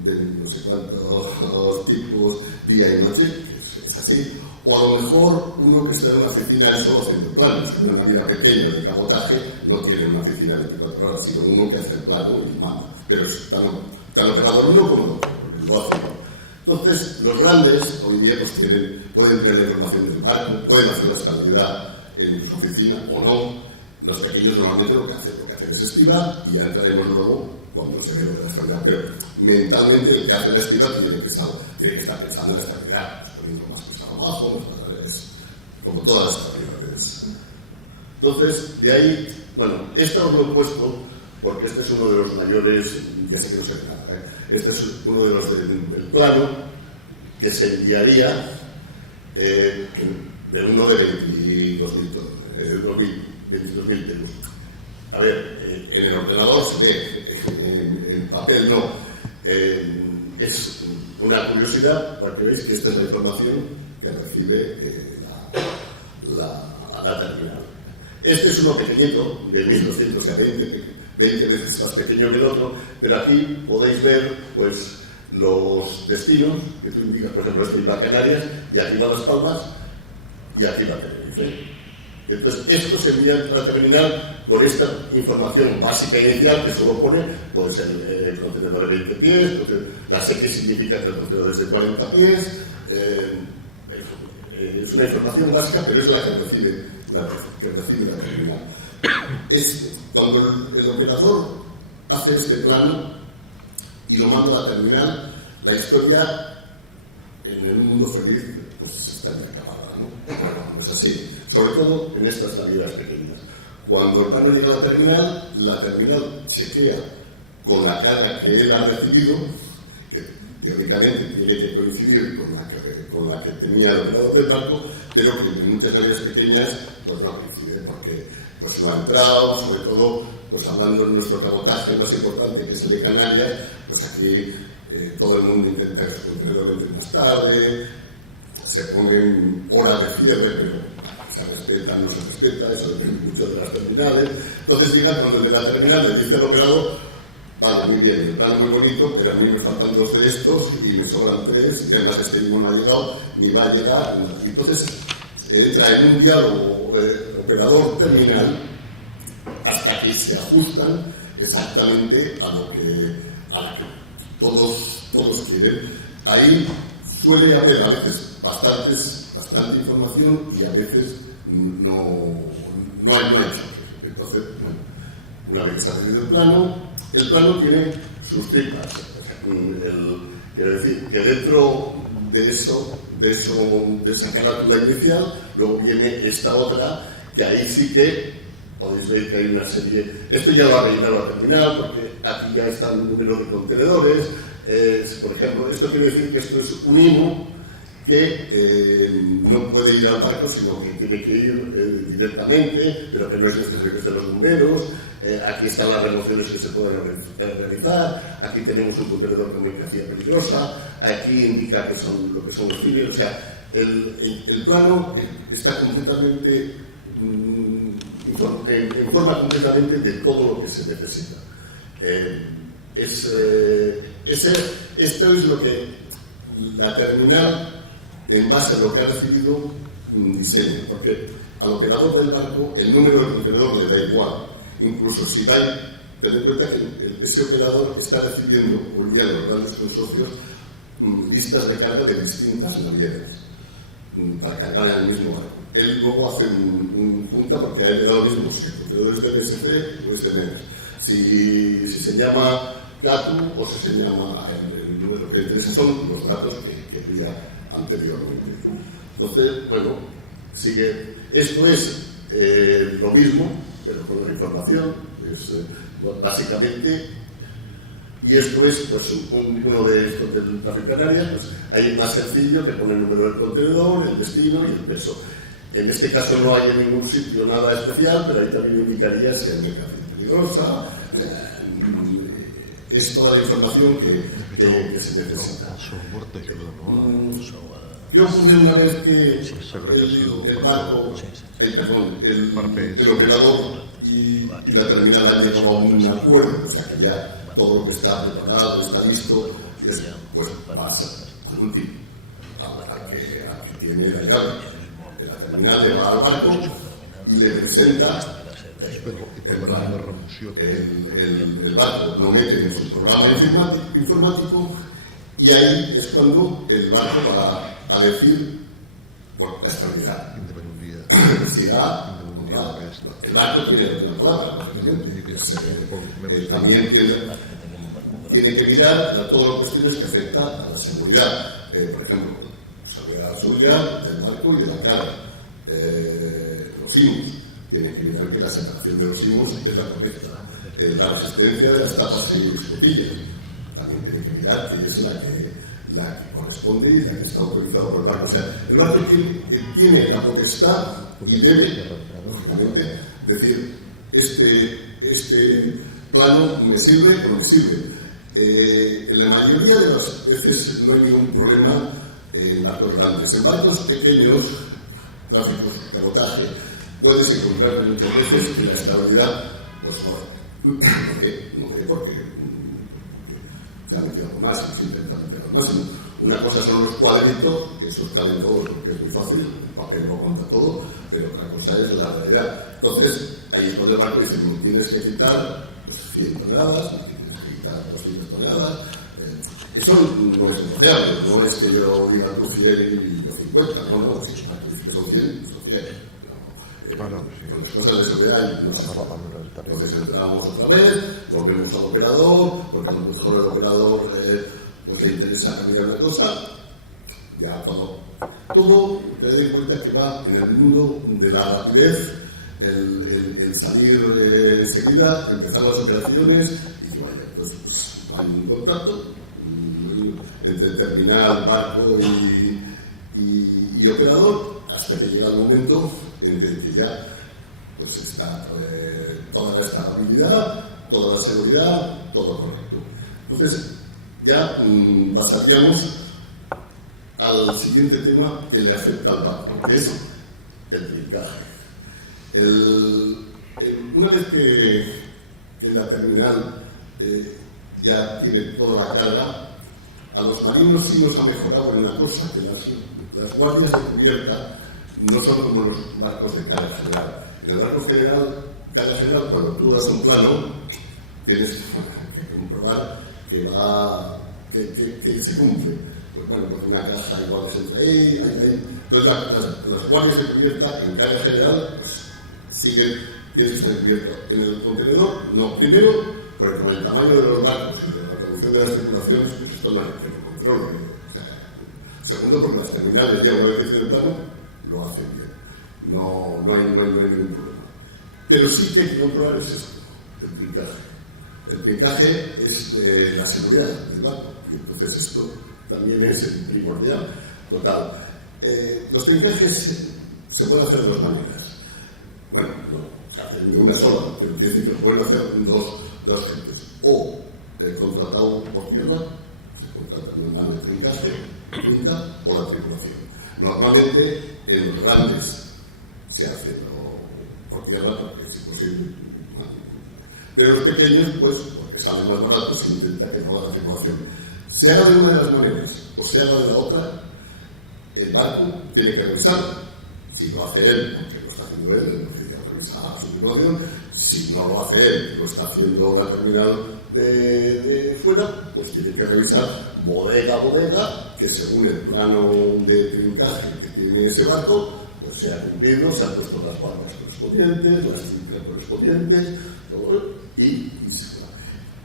de no sé cuántos tipos, día y noche, que es así, o a lo mejor uno que está en una oficina solo haciendo planos, en una navidad pequeña de cabotaje, no tiene una oficina de 24 horas, sino uno que hace el plano y manda. Pero es tan operador uno como el otro, porque lo hace. Entonces, los grandes hoy día pues, pueden tener la información del barco, pueden hacer la estabilidad en su oficina o no. Los pequeños normalmente lo que hacen es estivar y ya entraremos luego cuando se ve lo de la estabilidad. Pero mentalmente el que hace la estiva tiene que estar pensando en la estabilidad, poniendo más pesado abajo, como todas las estabilidades. Entonces, de ahí, bueno, esto os lo he puesto porque este es uno de los mayores, ya sé que no sé nada, este es uno de los del plano que se enviaría de uno de 22.000 euros. A ver, en el ordenador se ve, en papel no. Es una curiosidad para que veáis que esta es la información que recibe la terminal. Este es uno pequeñito, de 1200 a 20 veces más pequeño que el otro, pero aquí podéis ver pues los destinos que tú indicas, por ejemplo, este iba a Canarias y aquí va Las Palmas y aquí va Tenerife. Entonces, esto se envía a la terminal con esta información básica inicial que solo pone pues, el contenedor de 20 pies, la SEC significa que el contenedor es de 40 pies, es una información básica, pero es la que recibe la terminal. Es cuando el operador hace este plano y lo manda a la terminal, la historia en el mundo feliz pues está acabada, ¿no? Bueno, no es así. Sobre todo en estas navidades pequeñas. Cuando el plano llega a la terminal chequea con la carga que él ha recibido, que teóricamente tiene que coincidir con la que tenía el operador del barco, pero que en muchas navidades pequeñas pues no coincide, porque pues no ha entrado, sobre todo pues hablando de nuestro cabotaje más importante, que es el de Canarias, pues aquí todo el mundo intenta que su contenedor entre más tarde, se ponen horas de cierre, pero se respeta, no se respeta, eso depende mucho de las terminales. Entonces llega cuando el de la terminal le dice al operador, vale, muy bien, el plan es muy bonito, pero a mí me faltan 2 de estos y me sobran 3, además este mismo no ha llegado, ni va a llegar, y entonces entra en un diálogo operador-terminal hasta que se ajustan exactamente a lo que todos quieren. Ahí suele haber a veces bastante información y a veces no hay choque. Entonces, bueno, una vez que se ha tenido el plano tiene sus ciclas. Quiero decir que dentro de esa carátula inicial, luego viene esta otra, que ahí sí que podéis ver que hay una serie. Esto ya lo ha rellenado la terminal, porque aquí ya está el número de contenedores. Por ejemplo, esto quiere decir que esto es un IMO que no puede ir al barco, sino que tiene que ir directamente, pero que no es necesario que estén los bomberos. Aquí están las remociones que se pueden realizar. Aquí tenemos un contenedor con mercancía peligrosa. Aquí indica que son lo que son los fines. O sea, el plano está completamente en forma completamente de todo lo que se necesita. Esto es lo que la terminal, en base a lo que ha recibido, diseña, porque al operador del barco el número del contenedor le da igual. Incluso si ten en cuenta que ese operador está recibiendo o enviando a los grandes consorcios listas de carga de distintas navieras para cargar en el mismo barco. Él luego hace un punta, porque a él le da lo mismo si el contenedor es de MSC o es de MEX. Si se llama CATU o si se llama el número que le interesa, son los datos que veía anteriormente. Entonces, bueno, sigue. Esto es lo mismo, pero con la información. Básicamente, y esto es pues uno de estos del tráfico canaria, pues ahí es más sencillo, que pone el número del contenedor, el destino y el peso. En este caso no hay en ningún sitio nada especial, pero ahí también indicaría si hay mercancía peligrosa. Es toda la información que se necesita. Yo ocurre una vez que el barco, el operador y la terminal han llegado a un acuerdo, o sea que ya todo lo que está preparado, está listo, pues pasa al último, al que tiene la llave de la terminal, le va al barco y le presenta el barco, lo mete en su programa informático y ahí es cuando el barco va a decir por la estabilidad. Si el barco tiene una palabra, también tiene que mirar a todas las cuestiones que afectan a la seguridad. Por ejemplo, la seguridad del barco y de la carga. Los IMUs. Tiene que mirar que la separación de los IMUs es la correcta. La resistencia de las tapas y escotillas. También tiene que mirar que es la que corresponde y la que está autorizada por el barco. O sea, el barco tiene la potestad y debe, lógicamente, decir, este plano me sirve o no me sirve. En la mayoría de las veces no hay ningún problema en barcos grandes. En barcos pequeños, tráficos, cabotaje, puedes encontrar muchas veces que la estabilidad, pues no sé por qué se han metido más, se intentan meter al máximo. Una cosa son los cuadritos, que esos caben todos, porque es muy fácil, el papel lo cuenta todo, pero otra cosa es la realidad. Entonces, ahí es cuando el barco dice, no tienes que quitar 100 toneladas, no tienes que quitar 200 toneladas. Eso no es negociable, no es que yo diga tú 100 y yo 50, no, si que son 100, son 100. Con las cosas de seguridad entonces entramos otra vez, volvemos al operador, porque a lo mejor el operador pues le interesa cambiar una cosa. Ya cuando todo, te das cuenta que va en el mundo de la rapidez, el salir enseguida, empezar las operaciones y que vaya, pues hay un contacto entre terminal, barco y operador, hasta que llega el momento en que ya pues está toda la estabilidad, toda la seguridad, todo correcto. Entonces ya pasaríamos al siguiente tema que le afecta al barco, que es el trincaje. Una vez que la terminal ya tiene toda la carga. A los marinos sí nos ha mejorado en una cosa, que las guardias de cubierta no son como los barcos de carga general. En el barco carga general, cuando tú das un plano, tienes que comprobar que se cumple. Pues bueno, pues una caja igual se entra ahí. Entonces las guardias de cubierta en carga general pues, tienes que estar cubierto. En el contenedor, no. Primero, porque con el tamaño de los barcos y de la reducción de las tripulaciones, pues esto no hay que controlar. Segundo, porque las terminales ya una vez que tienen el plano, lo hacen bien. No hay ningún problema. Pero sí que hay que controlar es esto, el trincaje. El trincaje es la seguridad del barco. Y entonces esto también es primordial. Total. Los trincajes se pueden hacer de dos maneras. Bueno, no se hacen de una sola, pero quiere decir que lo pueden hacer dos gentes. O contratado por tierra, se contrata un mano de trincaje, trinca, o la tripulación. Normalmente en los grandes se hace por tierra, porque es imposible. Pero los pequeños, pues, porque salen más baratos, se intenta que no haga tripulación. Se haga de una de las maneras o se haga de la otra, el barco tiene que revisar. Si lo hace él, porque lo está haciendo él, no tiene que revisar a su tripulación. Si no lo hace él, lo está haciendo la terminal de fuera, pues tiene que revisar bodega a bodega, que según el plano de trincaje que tiene ese barco, pues se ha cumplido, se han puesto las barcas correspondientes, las trincas correspondientes, todo,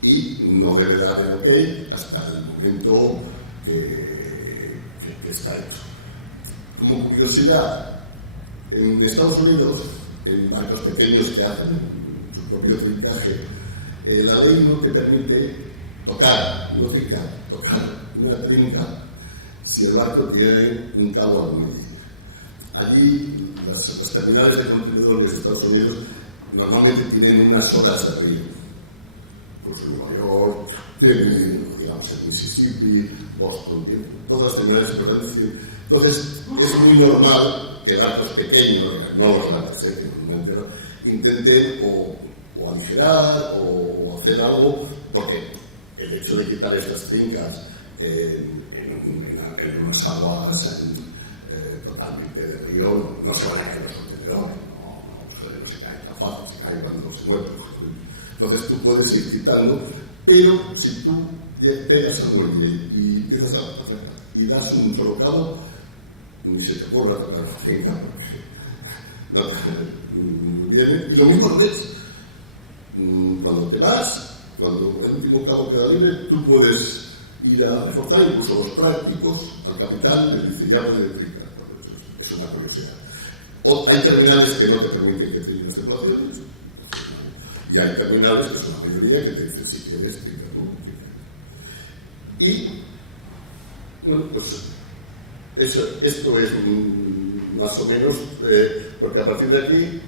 y no debe dar el ok hasta el momento que está hecho. Como curiosidad, en Estados Unidos, en barcos pequeños que hacen su propio trincaje, la ley no te permite tocar una trinca si el barco tiene un cabo al muelle. Allí, las terminales de contenedores de Estados Unidos normalmente tienen unas horas de río. Pues en Nueva York, digamos en Mississippi, Boston, todas las terminales de contenedores. Entonces, es muy normal que barcos pequeños, no los grandes, que intenten o aligerar o hacer algo, porque el hecho de quitar estas trincas en unas aguas totalmente de río no se van a caer los contenedores, no se cae tan fácil, se cae cuando se mueve. Entonces tú puedes ir quitando, pero si tú pegas al muelle y empiezas a y das un solo cabo, ni se te ocurra tocar la trinca, porque no viene. Y lo mismo lo ves. Cuando te vas, cuando el último cabo queda libre, tú puedes ir a reforzar, incluso los prácticos, al capitán le dice, ya puede trincar. Es una curiosidad. Hay terminales que no te permiten que trinques tripulaciones, y hay terminales, que son la mayoría, que te dicen, si quieres, trinca tú, trinca. Y, bueno, pues, esto es más o menos, porque a partir de aquí,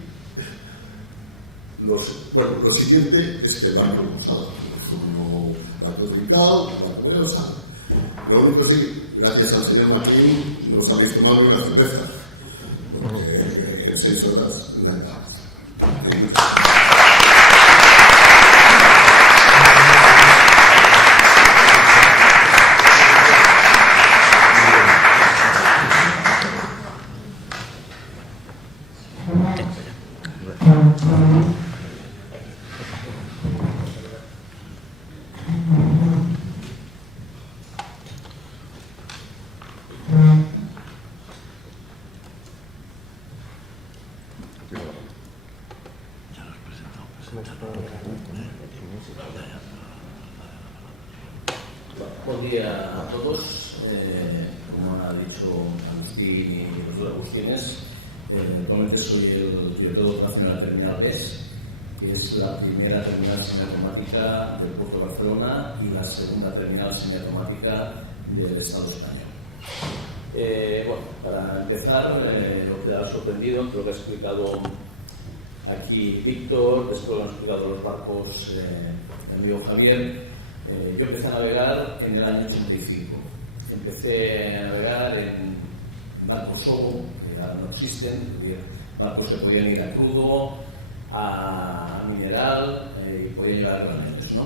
lo siguiente es que el barco no sabe, como barco trincado, barco no sabe. Lo único sí, gracias al señor Martín, nos habéis tomado una cerveza, porque en 6 horas no hay nada. Buen día a todos. Como ha dicho Agustín y los dos Agustines, actualmente soy el director operacional de Terminal BES, que es la primera terminal semiautomática del puerto de Barcelona y la segunda terminal semiautomática del Estado español. Bueno, para empezar, lo que ha sorprendido, creo que ha explicado aquí Víctor, después han explicado los barcos el amigo Javier. Yo empecé a navegar en el año 85. Empecé a navegar en barcos solo, que ahora no existen, barcos que podían ir a crudo, a mineral y podían llevar granaderos, ¿no?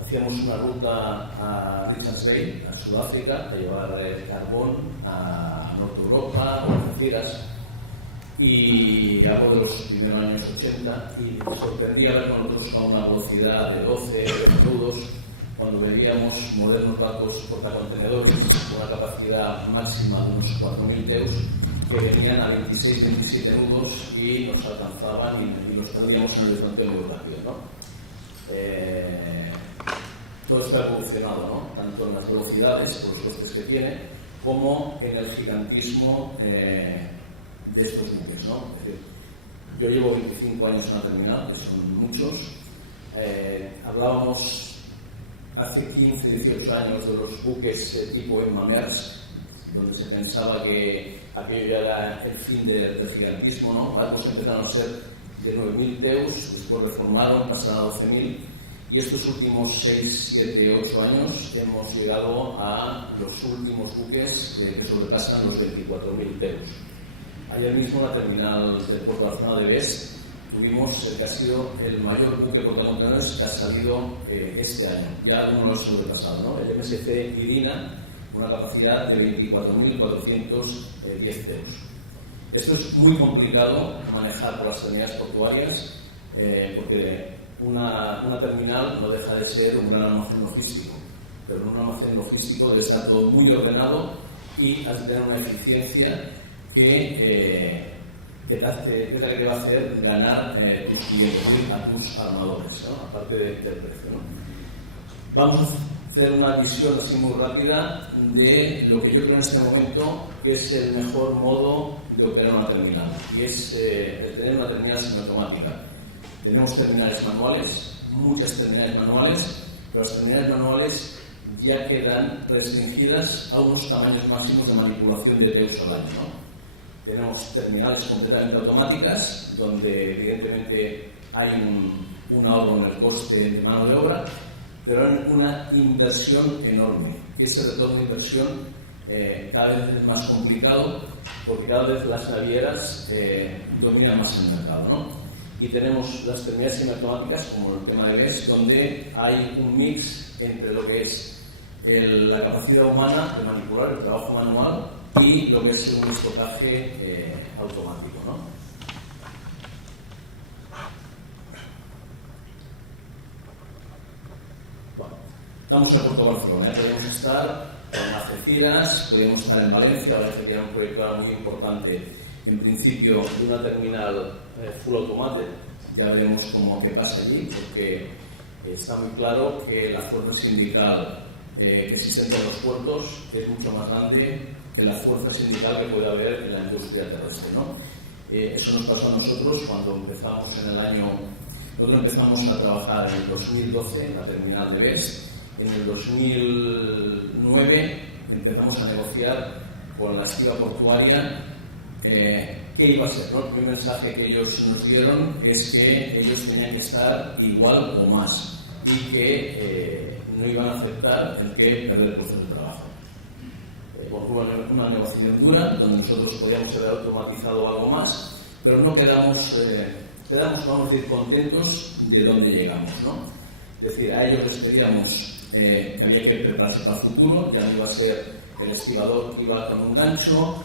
hacíamos una ruta a Richards Bay, a Sudáfrica, a llevar carbón a Norte Europa o a Algeciras, y algo de los primeros años 80, y me sorprendía ver con nosotros con una velocidad de 12 nudos, cuando veríamos modernos barcos portacontenedores con una capacidad máxima de unos 4.000 teus que venían a 26-27 nudos y nos alcanzaban y los perdíamos en el horizonte muy rápido, ¿no? Todo esto ha evolucionado, ¿no? Tanto en las velocidades, por los costes que tiene, como en el gigantismo de estos buques, ¿no? Es decir, yo llevo 25 años en la terminal, que son muchos. Hablábamos hace 15, 18 años de los buques tipo Emma Maersk, donde se pensaba que aquello ya era el fin del gigantismo, ¿no? Barcos empezaron a ser de 9.000 teus, después reformaron, pasaron a 12.000, y estos últimos 6, 7, 8 años hemos llegado a los últimos buques que sobrepasan los 24.000 teus. Ayer mismo en la terminal del puerto de Barcelona de Best tuvimos el que ha sido el mayor buque portacontenedores que ha salido este año. Ya algunos lo han sobrepasado, ¿no? El MSC Idina, una capacidad de 24.410 teus. Esto es muy complicado manejar por las terminales portuarias porque una terminal no deja de ser un gran almacén logístico, pero en un almacén logístico debe estar todo muy ordenado y has de tener una eficiencia que es la que te va a hacer ganar tus clientes, a tus armadores, ¿no? Aparte del precio, ¿no? Vamos a hacer una visión así muy rápida de lo que yo creo en este momento que es el mejor modo de operar una terminal, y es el tener una terminal semiautomática. Tenemos terminales manuales, muchas terminales manuales, pero las terminales manuales ya quedan restringidas a unos tamaños máximos de manipulación de teus al año, ¿no? Tenemos terminales completamente automáticas, donde evidentemente hay un ahorro en el coste de mano de obra, pero hay una inversión enorme. Ese retorno de inversión cada vez es más complicado, porque cada vez las navieras dominan más el mercado, ¿no? Y tenemos las terminales semiautomáticas, como el tema de BES, donde hay un mix entre lo que es la capacidad humana de manipular el trabajo manual y lo que es un estocaje automático, ¿no? Bueno, estamos en Puerto Barcelona, podríamos estar en Algeciras, podríamos estar en Valencia. Valencia tiene un proyecto muy importante, en principio de una terminal full automated. Ya veremos qué pasa allí, porque está muy claro que la fuerza sindical existente en los puertos es mucho más grande que la fuerza sindical que puede haber en la industria terrestre, ¿no? Eso nos pasó a nosotros cuando empezamos nosotros empezamos a trabajar en el 2012 en la terminal de Best. En el 2009 empezamos a negociar con la estiba portuaria qué iba a ser, ¿no? El primer mensaje que ellos nos dieron es que ellos tenían que estar igual o más y que no iban a aceptar el que perder puestos de trabajo. Hubo una negociación dura donde nosotros podíamos haber automatizado algo más, pero no quedamos, vamos a decir, contentos de dónde llegamos, ¿no? Es decir, a ellos les pedíamos que había que prepararse para el futuro, ya no iba a ser el estibador que iba con un gancho,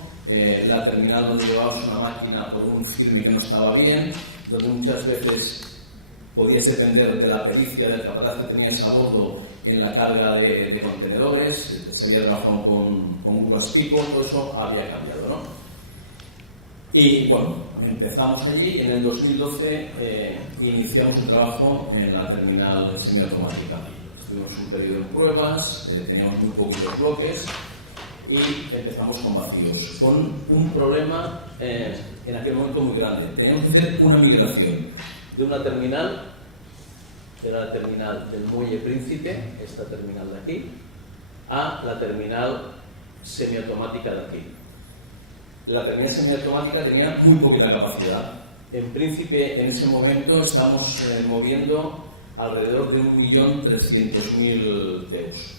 la terminal donde llevabas una máquina por un firme que no estaba bien, donde muchas veces podías depender de la pericia del capataz que tenías a bordo en la carga de contenedores, se había trabajado con un pico, todo eso había cambiado, ¿no? Y bueno, empezamos allí y en el 2012 iniciamos el trabajo en la terminal semiautomática. Estuvimos un periodo de pruebas, teníamos muy poquitos bloques y empezamos con vacíos, con un problema en aquel momento muy grande. Teníamos que hacer una migración de una terminal, que era la terminal del Muelle Príncipe, esta terminal de aquí, a la terminal semiautomática de aquí. La terminal semiautomática tenía muy poquita capacidad. En Príncipe, en ese momento, estábamos moviendo alrededor de 1.300.000 teus,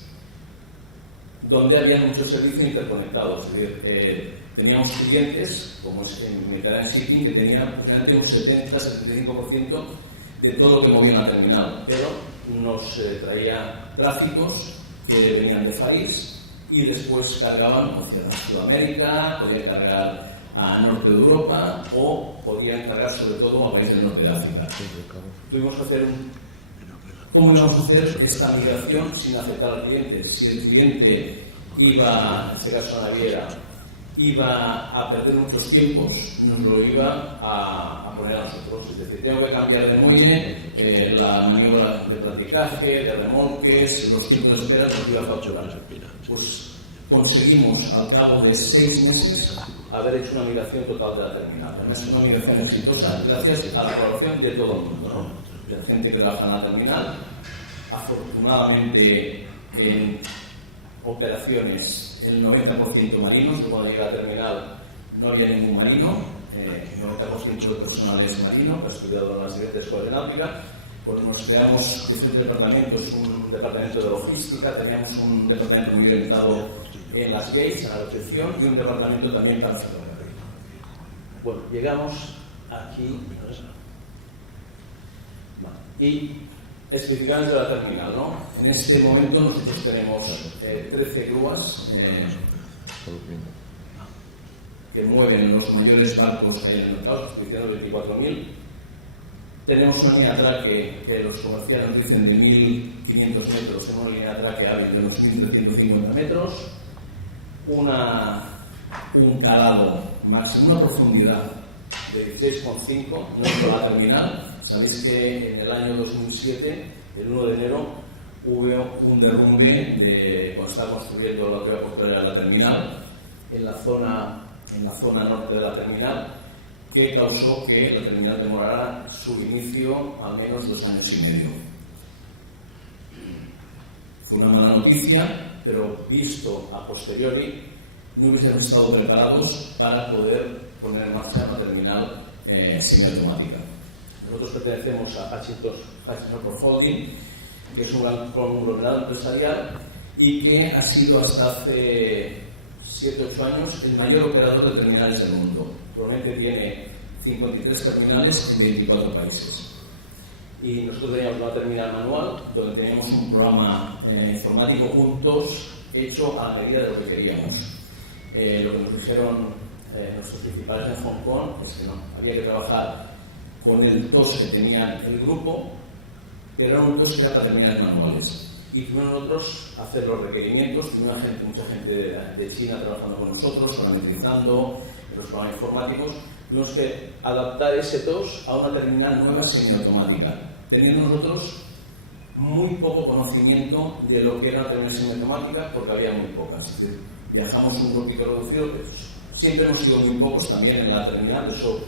donde había muchos servicios interconectados. Es decir, teníamos clientes, como es en Mediterranean Shipping, que tenían aproximadamente un 70-75% de todo lo que movía la terminal, pero nos traía tráficos que venían de París y después cargaban hacia Sudamérica, podían cargar a norte de Europa o podían cargar sobre todo a países del norte de África. Tuvimos que hacer ¿cómo íbamos a hacer esta migración sin afectar al cliente? Si el cliente iba, en este caso la naviera, iba a perder muchos tiempos, nos lo iba a poner a nosotros. Es decir, tengo que cambiar de muelle, la maniobra de practicaje, de remolques, los tiempos de espera nos iba a facturar. Pues conseguimos al cabo de 6 meses haber hecho una migración total de la terminal. Además, es una migración exitosa gracias a la colaboración de todo el mundo, ¿no? De la gente que trabaja en la terminal. Afortunadamente, en operaciones, el 90% marinos, que cuando llegué a la terminal no había ningún marino, el 90% de personal es marino, que ha estudiado en las diferentes escuelas de náutica. Pues nos creamos diferentes departamentos, un departamento de logística, teníamos un departamento muy orientado en las gates, en la recepción, y un departamento también para la fotografía. Bueno, llegamos aquí y especificaciones de la terminal, ¿no? En este momento nosotros tenemos 13 grúas que mueven los mayores barcos que hay en el mercado, expediciones de 24.000. Tenemos una línea de atraque que los comerciales nos dicen de 1.500 metros, en una línea de atraque hábil de unos 1.350 metros, un calado máximo, una profundidad de 16,5, no es la terminal. Sabéis que en el año 2007, el 1 de enero, hubo un derrumbe cuando estaba construyendo la autoridad portuaria de la terminal en la zona norte de la terminal, que causó que la terminal demorara su inicio al menos 2 años y medio. Fue una mala noticia, pero visto a posteriori, no hubiésemos estado preparados para poder poner en marcha una terminal semiautomática. Nosotros pertenecemos a Hutchison Holding, que es un gran conglomerado empresarial y que ha sido hasta hace 7-8 años el mayor operador de terminales del mundo. Actualmente tiene 53 terminales en 24 países. Y nosotros teníamos una terminal manual donde teníamos un programa informático juntos hecho a la medida de lo que queríamos. Lo que nos dijeron nuestros principales en Hong Kong es que no, había que trabajar con el TOS que tenía el grupo, pero era un TOS que era para terminales manuales. Y tuvimos nosotros hacer los requerimientos, tuvimos mucha gente de China trabajando con nosotros, parametrizando los programas informáticos. Tuvimos que adaptar ese TOS a una terminal nueva semiautomática, teniendo nosotros muy poco conocimiento de lo que era una terminal semiautomática, porque había muy pocas. Es decir, viajamos un grupito reducido, siempre hemos sido muy pocos también en la terminal, de eso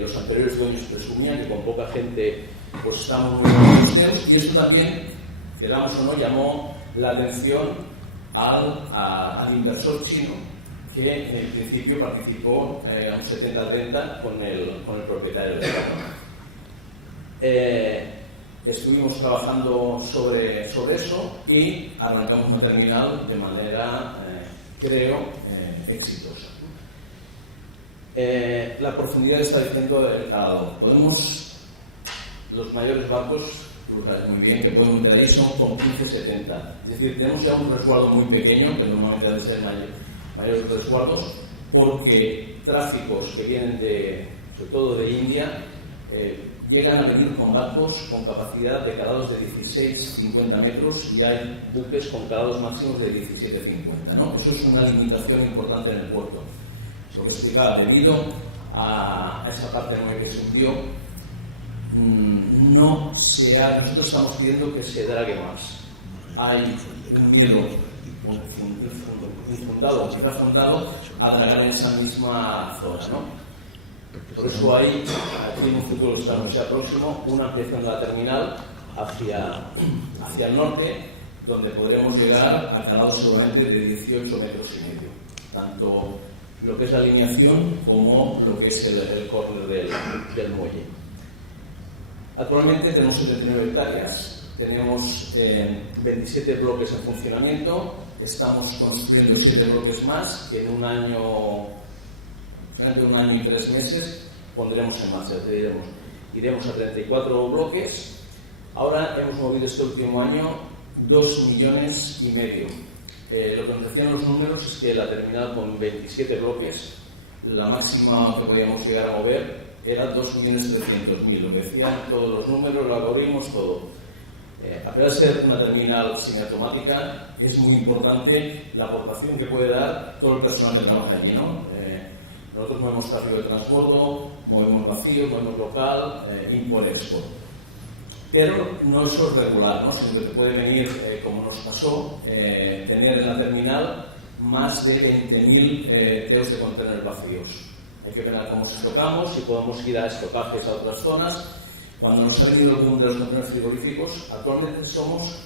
los anteriores dueños presumían que con poca gente pues estamos muy conocidos, y esto también, queramos o no, llamó la atención al inversor chino, que en el principio participó a un 70-30 con el propietario del terreno. Estuvimos trabajando sobre eso y arrancamos una terminal de manera, creo, exitosa. La profundidad está diciendo el calado. Los mayores barcos, tú sabes muy bien, que podemos entrar ahí son con 15-70. Es decir, tenemos ya un resguardo muy pequeño, que normalmente debe ser mayores resguardos, porque tráficos que vienen sobre todo de India, llegan a venir con barcos con capacidad de calados de 16-50 metros, y hay buques con calados máximos de 17-50, ¿no? Eso es una limitación importante en el puerto. Lo que explicaba, debido a esa parte que se hundió, nosotros estamos pidiendo que se drague más. Hay un miedo infundado, infrafundado, a dragar en esa misma zona, ¿no? Por eso hay, aquí en un futuro no sea próximo, una ampliación de la terminal hacia el norte, donde podremos llegar a calados seguramente de 18 metros y medio. Tanto lo que es la alineación como lo que es el córner del muelle. Actualmente tenemos 79 hectáreas, tenemos 27 bloques en funcionamiento, estamos construyendo 7 bloques más que en un año y 3 meses pondremos en marcha. Iremos a 34 bloques Ahora hemos movido este último año 2,5 millones. Lo que nos decían los números es que la terminal con 27 bloques, la máxima que podíamos llegar a mover era 2.300.000. Lo que decían todos los números, los algoritmos, todo. A pesar de ser una terminal semiautomática, es muy importante la aportación que puede dar todo el personal que trabaja allí, ¿no? Nosotros movemos tráfico de transbordo, movemos vacío, movemos local, import-export. Pero no eso es regular, ¿no? Sino que te puede venir, como nos pasó, tener en la terminal más de 20.000 TEUs de contenedores vacíos. Hay que ver cómo estocamos, si podemos ir a estocajes a otras zonas. Cuando nos ha venido el boom de los contenedores frigoríficos, actualmente somos,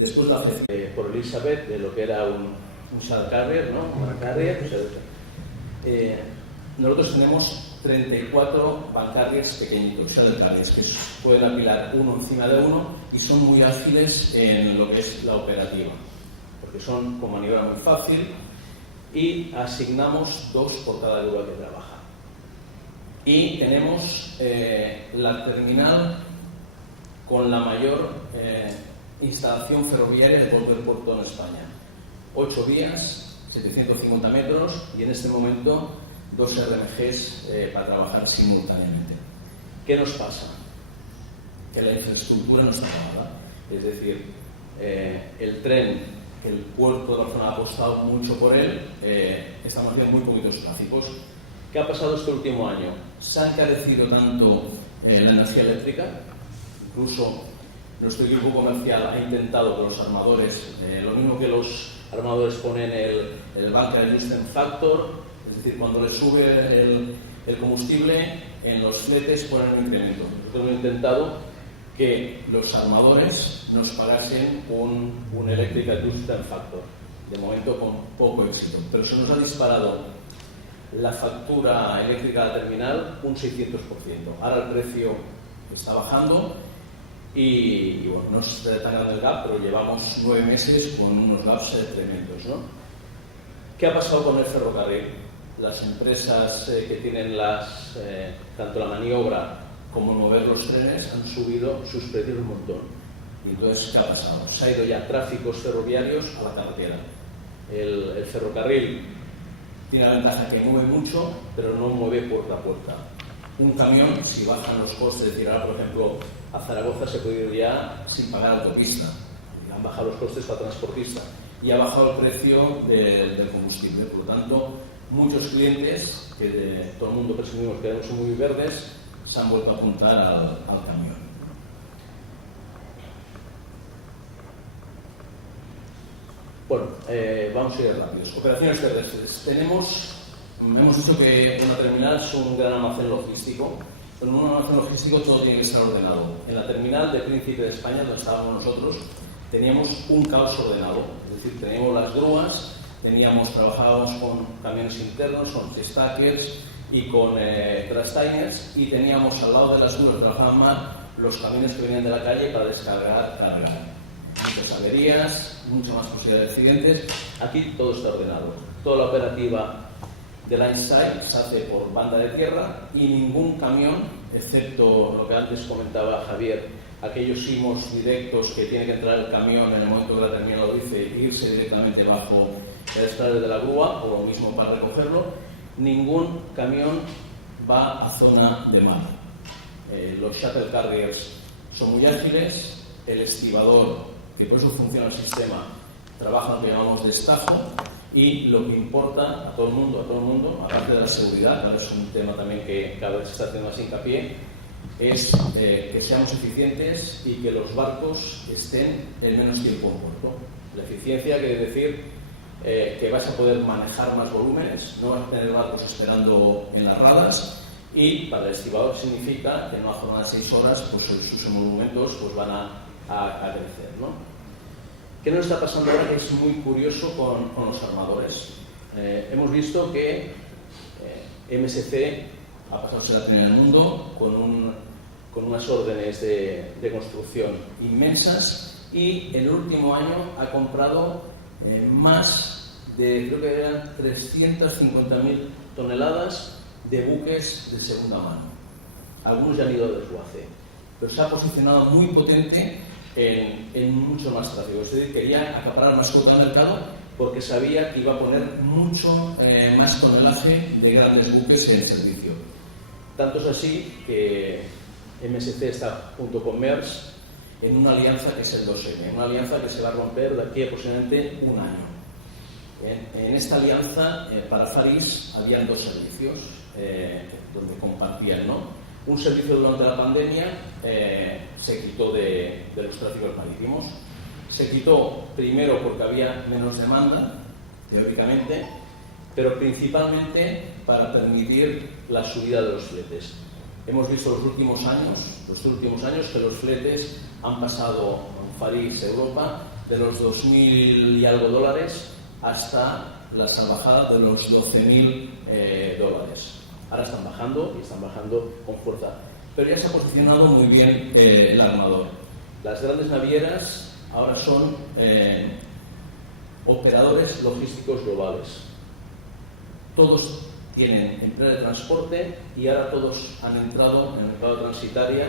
después de la FEC, por Elizabeth, de lo que era un shuttle carrier, ¿no? Una carrier, nosotros tenemos 34 van carriers pequeñitos, shuttle carriers, que pueden apilar uno encima de uno y son muy ágiles en lo que es la operativa, porque son con maniobra muy fácil y asignamos 2 por cada grúa que trabaja. Y tenemos la terminal con la mayor instalación ferroviaria de cualquier puerto en España. 8 vías, 750 metros y en este momento 2 RMGs para trabajar simultáneamente. ¿Qué nos pasa? Que la infraestructura no está acabada. Es decir, el tren, el puerto de Barcelona ha apostado mucho por él, estamos viendo muy poquitos tráficos. ¿Qué ha pasado este último año? Se ha encarecido tanto la energía eléctrica, incluso nuestro equipo comercial ha intentado que los armadores, lo mismo que los armadores ponen el bunker adjustment factor, es decir, cuando le sube el combustible, en los fletes ponen un incremento. Nosotros hemos intentado que los armadores nos pagasen un electric adjustment factor, de momento con poco éxito, pero se nos ha disparado la factura eléctrica de la terminal un 600%. Ahora el precio está bajando y bueno, no es tan grande el gap, pero llevamos 9 meses con unos gaps tremendos, ¿no? ¿Qué ha pasado con el ferrocarril? Las empresas que tienen tanto la maniobra como mover los trenes han subido sus precios un montón. Y entonces, ¿qué ha pasado? Se ha ido ya tráficos ferroviarios a la carretera. El ferrocarril tiene la ventaja que mueve mucho, pero no mueve puerta a puerta. Un camión, si bajan los costes, es decir, ahora por ejemplo a Zaragoza se puede ir ya sin pagar autopista, han bajado los costes para transportista y ha bajado el precio del combustible. Por lo tanto, muchos clientes, que de todo el mundo presumimos que somos muy verdes, se han vuelto a apuntar al camión. Bueno, vamos a ir rápidos. Operaciones terrestres. Hemos dicho que una terminal es un gran almacén logístico, pero en un almacén logístico todo tiene que estar ordenado. En la terminal de Príncipe de España, donde estábamos nosotros, teníamos un caos ordenado. Es decir, teníamos las grúas, trabajábamos con camiones internos, con stackers y con trasliners, y teníamos al lado de las grúas, trabajaban más los camiones que venían de la calle para descargar, cargar. Muchas averías, mucha más posibilidad de accidentes. Aquí todo está ordenado. Toda la operativa de line side se hace por banda de tierra y ningún camión, excepto lo que antes comentaba Javier, aquellos simos directos que tiene que entrar el camión en el momento que la terminal lo dice e irse directamente bajo el escalera de la grúa, o lo mismo para recogerlo, ningún camión va a zona de mar. Los shuttle carriers son muy ágiles, el estibador, que por eso funciona el sistema, trabaja lo que llamamos destajo, y lo que importa a todo el mundo, aparte de la seguridad, ahora es un tema también que cada vez se está haciendo más hincapié, es que seamos eficientes y que los barcos estén el menos tiempo en puerto. La eficiencia quiere decir que vas a poder manejar más volúmenes, no vas a tener barcos esperando en las radas, y para el estibador significa que en una jornada de 6 horas pues sus monumentos pues van a crecer, ¿no? ¿Qué nos está pasando ahora que es muy curioso con los armadores? Hemos visto que MSC ha pasado a ser la primera en el mundo con unas órdenes de construcción inmensas, y el último año ha comprado más de, creo que eran 350.000 toneladas de buques de segunda mano. Algunos ya han ido a desguace. pero se ha posicionado muy potente en mucho más tráfico. Es decir, quería acaparar más cuota del mercado porque sabía que iba a poner mucho más tonelaje de grandes buques en servicio. Tanto es así que MSC está junto con Maersk en una alianza que es el 2M, una alianza que se va a romper de aquí aproximadamente un año. En esta alianza, para Far East, habían dos servicios donde compartían, ¿no? Un servicio durante la pandemia se quitó de los tráficos marítimos. Se quitó primero porque había menos demanda, teóricamente, pero principalmente para permitir la subida de los fletes. Hemos visto los últimos años que los fletes han pasado en Far East, Europa, de los 2.000 y algo dólares hasta la salvajada de los 12.000 dólares. Ahora están bajando y están bajando con fuerza. Pero ya se ha posicionado muy bien el armador. Las grandes navieras ahora son operadores logísticos globales. Todos tienen empresa de transporte y ahora todos han entrado en el mercado transitaria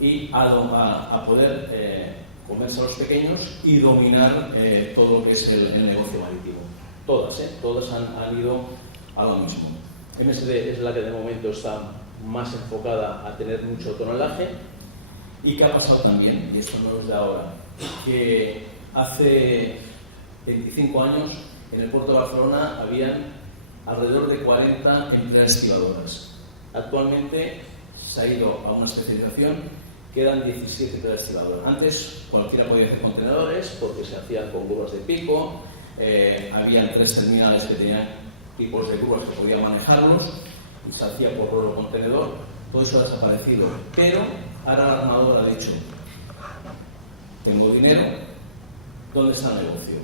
y a poder comerse a los pequeños y dominar todo lo que es el negocio marítimo. Todas han ido a lo mismo. MSD es la que de momento está más enfocada a tener mucho tonelaje. ¿Y qué ha pasado también? Y esto no es de ahora. Que hace 25 años en el puerto de Barcelona habían alrededor de 40 empresas estibadoras. Actualmente se ha ido a una especialización, quedan 17 empresas estibadoras. Antes cualquiera podía hacer contenedores porque se hacían con grúas de pico, habían 3 terminales que tenían tipos de grúas que podían manejarlos y se hacía por rolo contenedor. Todo eso ha desaparecido, pero ahora el armador ha dicho: tengo dinero, ¿dónde está el negocio?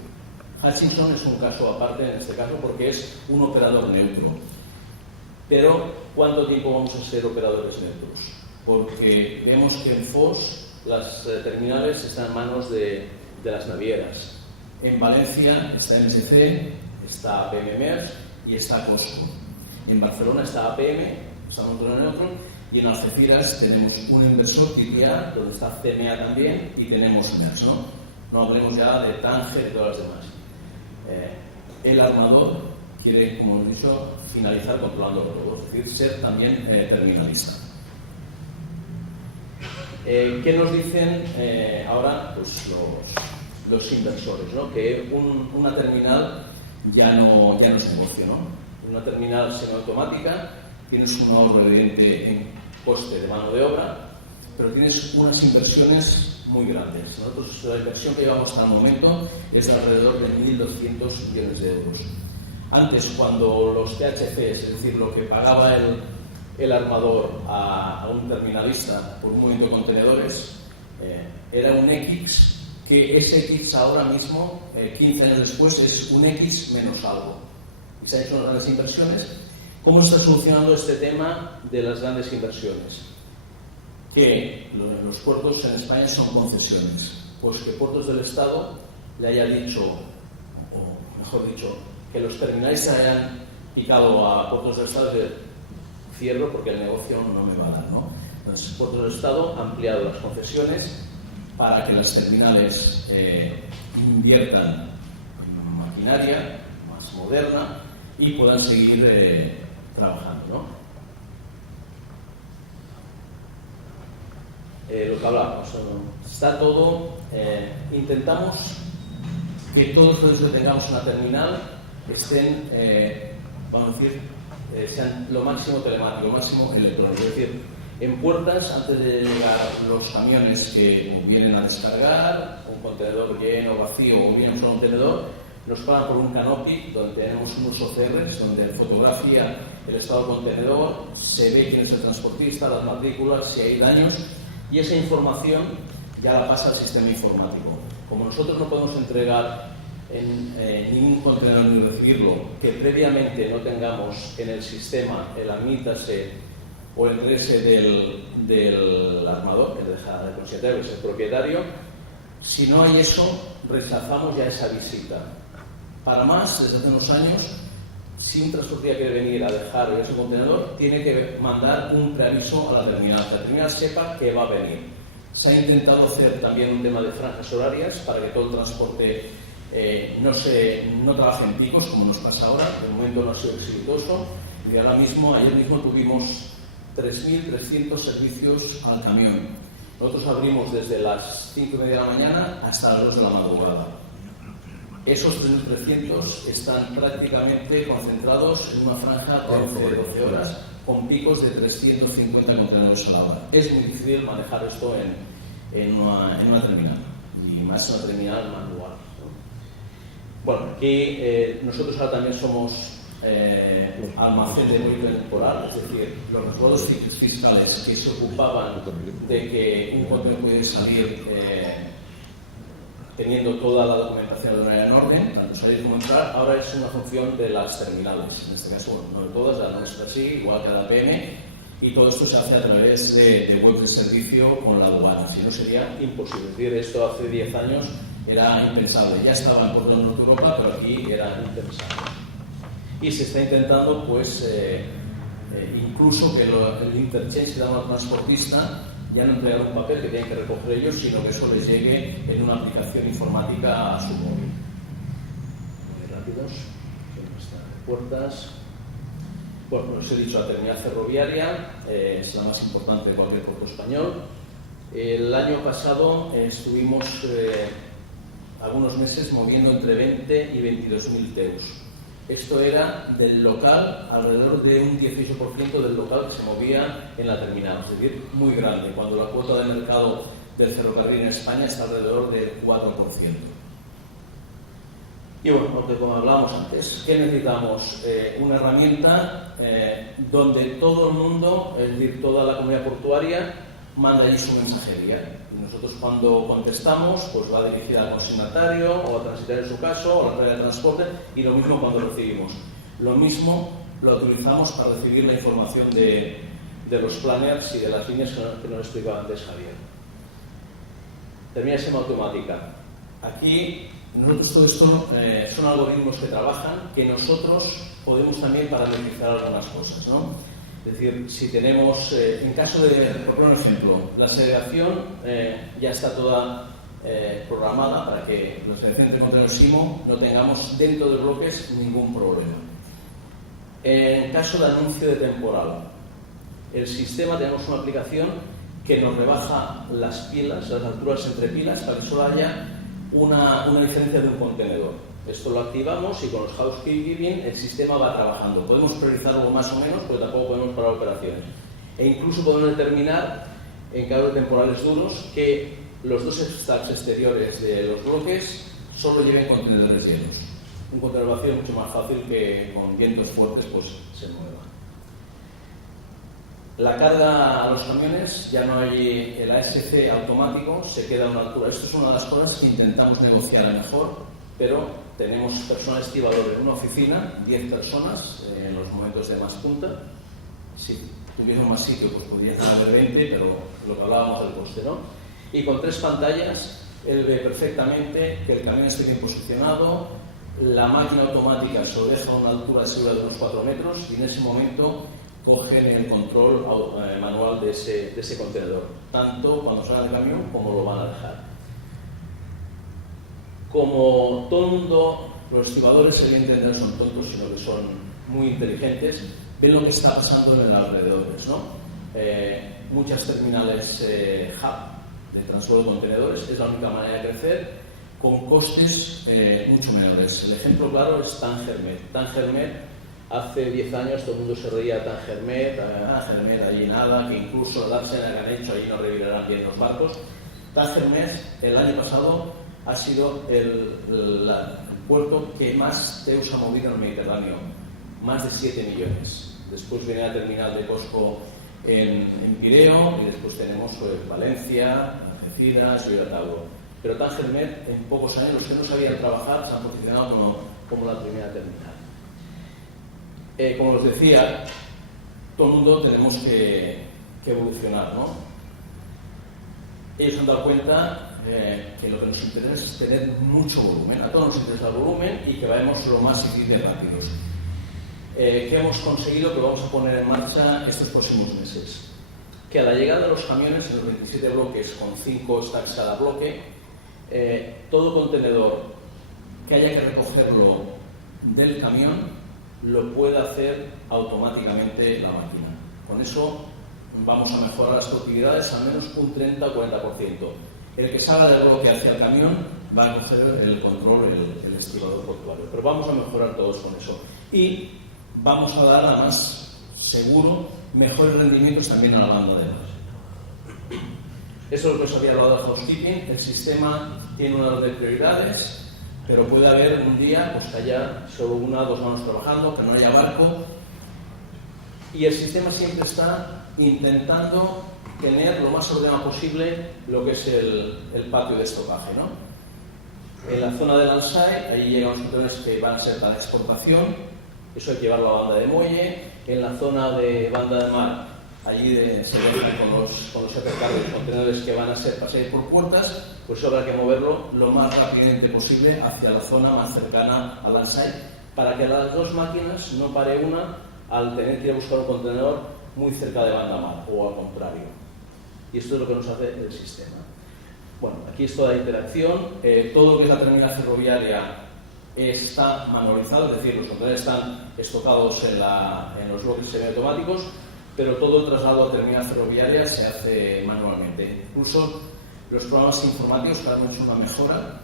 Hutchison es un caso aparte en este caso porque es un operador neutro. Pero ¿cuánto tiempo vamos a ser operadores neutros? Porque vemos que en FOS las terminales están en manos de las navieras. En Valencia está MSC, está APM Maersk y está COSCO. En Barcelona está APM, está Motor Neutro, y en Algeciras tenemos un inversor TPA, donde está CMA también, y tenemos Maersk, ¿no? No hablemos ya de Tanger y todas las demás. El armador quiere, como hemos dicho, finalizar controlando todo, es decir, ser también terminalista. ¿Qué nos dicen ahora pues, los inversores? ¿No? Que una terminal ya no es negocio, ¿no? Una terminal semiautomática tienes un ahorro evidente en coste de mano de obra, pero tienes unas inversiones muy grandes. Nosotros la inversión que llevamos hasta el momento es de alrededor de 1.200 millones de euros. Antes, cuando los THCs, es decir, lo que pagaba el armador a un terminalista por un movimiento de contenedores, era un X, que ese X ahora mismo, 15 años después, es un X menos algo. Y se han hecho unas grandes inversiones. ¿Cómo se está solucionando este tema de las grandes inversiones? Que los puertos en España son concesiones. Pues que Puertos del Estado le haya dicho, o mejor dicho, que los terminales se hayan picado a Puertos del Estado de cierro porque el negocio no me va a dar, ¿no? Entonces, Puertos del Estado ha ampliado las concesiones para que las terminales inviertan en maquinaria más moderna y puedan seguir trabajando, ¿no? Lo que hablábamos, está todo, intentamos que todos los que tengamos una terminal estén, vamos a decir, sean lo máximo telemático, lo máximo electrónico. Es decir, en puertas, antes de llegar los camiones que vienen a descargar, un contenedor lleno, vacío o bien un solo contenedor, nos pagan por un canopy donde tenemos unos OCRs donde fotografía el estado del contenedor, se ve quién es el transportista, las matrículas, si hay daños, y esa información ya la pasa al sistema informático. Como nosotros no podemos entregar en ningún contenedor ni recibirlo que previamente no tengamos en el sistema el admítase o el ingrese del armador, que deja de considerar que es el propietario, si no hay eso, rechazamos ya esa visita. Para más, desde hace unos años, si un transportista quiere venir a dejar ese contenedor, tiene que mandar un preaviso a la terminal. Que la terminal sepa que va a venir. Se ha intentado hacer también un tema de franjas horarias para que todo el transporte no trabaje en picos, como nos pasa ahora. De momento no ha sido exitoso y ahora mismo, ayer mismo tuvimos 3.300 servicios al camión. Nosotros abrimos desde las 5:30 de la mañana hasta las 2 de la madrugada. Esos 3.300 están prácticamente concentrados en una franja de 12 horas, con picos de 350 contenedores a la hora. Es muy difícil manejar esto en una terminal, y más en una terminal manual, ¿no? Bueno, aquí nosotros ahora también somos almacén de monitoreo temporal, es decir, los resguardos fiscales que se ocupaban de que un contenedor pudiera salir teniendo toda la documentación de manera en orden, tanto salir como entrar, ahora es una función de las terminales. En este caso, bueno, no de todas, la nuestra sí, igual que la APM, y todo esto se hace a través de web de servicio con la aduana. Si no, sería imposible. Es decir, esto hace 10 años era impensable. Ya estaba en Puerto Norte Europa, pero aquí era impensable. Y se está intentando, pues, incluso que el interchange que da al transportista ya no entregar un papel que tienen que recoger ellos, sino que eso les llegue en una aplicación informática a su móvil. Muy rápidos, son nuestras puertas. Bueno, os he dicho, la terminal ferroviaria es la más importante de cualquier puerto español. El año pasado estuvimos algunos meses moviendo entre 20 y 22.000 TEUs. Esto era del local, alrededor de un 18% del local que se movía en la terminal, es decir, muy grande, cuando la cuota de mercado del ferrocarril en España está alrededor del 4%. Y bueno, porque como hablábamos antes, ¿qué necesitamos? Una herramienta donde todo el mundo, es decir, toda la comunidad portuaria, manda allí su mensajería. Y nosotros cuando contestamos, pues va dirigida al consignatario o al transitario en su caso, o a la red de transporte, y lo mismo cuando recibimos. Lo mismo lo utilizamos para recibir la información de los planners y de las líneas que nos explicaba antes Javier. Termina semiautomática. Aquí nosotros todo esto son algoritmos que trabajan, que nosotros podemos también parametrizar algunas cosas, ¿no? Es decir, si tenemos, en caso de, por poner un ejemplo, la segregación ya está toda programada para que los segregaciones de contenedores SIMO no tengamos dentro de bloques ningún problema. En caso de anuncio de temporal, el sistema, tenemos una aplicación que nos rebaja las pilas, las alturas entre pilas, para que solo haya una diferencia de un contenedor. Esto lo activamos y con los housekeeping el sistema va trabajando. Podemos priorizarlo más o menos, pero tampoco podemos parar operaciones. E incluso podemos determinar, en caso de temporales duros, que los dos stacks exteriores de los bloques solo lleven contenedores llenos. Un contenedor vacío es mucho más fácil que con vientos fuertes pues se mueva. La carga a los camiones, ya no hay el ASC automático, se queda a una altura. Esto es una de las cosas que intentamos negociar mejor, pero tenemos personal estibador en una oficina, 10 personas en los momentos de más punta. Si tuviéramos más sitio, pues podría estar de 20, pero lo que hablábamos del coste, ¿no? Y con 3 pantallas, él ve perfectamente que el camión esté bien posicionado, la máquina automática se lo deja a una altura de seguridad de unos 4 metros y en ese momento cogen el control manual de ese contenedor, tanto cuando sale del camión como lo van a dejar. Como todo el mundo, los estibadores evidentemente no son tontos, sino que son muy inteligentes, ven lo que está pasando en los alrededores, ¿no? Muchas terminales hub de transporte de contenedores es la única manera de crecer con costes mucho menores. El ejemplo claro es Tangermet. Tangermet, hace 10 años todo el mundo se reía de Tangermet, allí nada, que incluso el Arsenal que han hecho, allí no revirarán bien los barcos. Tangermet, el año pasado, ha sido el puerto que más TEUs ha movido en el Mediterráneo, más de 7 millones. Después viene la terminal de Cosco en Pireo y después tenemos Valencia, Algeciras y Tauro. Pero Tangermet, en pocos años, los que no sabían trabajar se han posicionado como la primera terminal. Como os decía, todo el mundo tenemos que evolucionar, ¿no? Ellos se han dado cuenta que lo que nos interesa es tener mucho volumen. A todos nos interesa el volumen y que vayamos lo más eficientes rápidos. ¿Qué hemos conseguido? Que vamos a poner en marcha estos próximos meses. que a la llegada de los camiones, en los 27 bloques con 5 stacks cada bloque, todo contenedor que haya que recogerlo del camión lo puede hacer automáticamente la máquina. Con eso vamos a mejorar las productividades al menos un 30 o 40%. El que salga del bloque hacia el camión va a coger el control, el estibador portuario. Pero vamos a mejorar todos con eso. Y vamos a dar, además, seguro, mejores rendimientos también a la banda de mar. Eso es lo que os había hablado de housekeeping. El sistema tiene un orden de prioridades, pero puede haber un día pues, que haya solo 1 o 2 manos trabajando, que no haya barco. Y el sistema siempre está intentando tener lo más ordenado posible lo que es el patio de estocaje, ¿no? En la zona del Alsai, ahí llegan los contenedores que van a ser para exportación, eso hay que llevarlo a la banda de muelle. En la zona de banda de mar, allí se dejan con los supercargos los contenedores que van a ser pasados por puertas, pues habrá que moverlo lo más rápidamente posible hacia la zona más cercana al Alsai, para que las dos máquinas no pare una al tener que ir a buscar un contenedor muy cerca de banda mar, o al contrario. Y esto es lo que nos hace el sistema. Bueno, aquí es toda la interacción. Todo lo que es la terminal ferroviaria está manualizado, es decir, los contenedores están estocados en los bloques semiautomáticos, pero todo el traslado a terminal ferroviaria se hace manualmente. Incluso los programas informáticos, que ahora hemos hecho una mejora,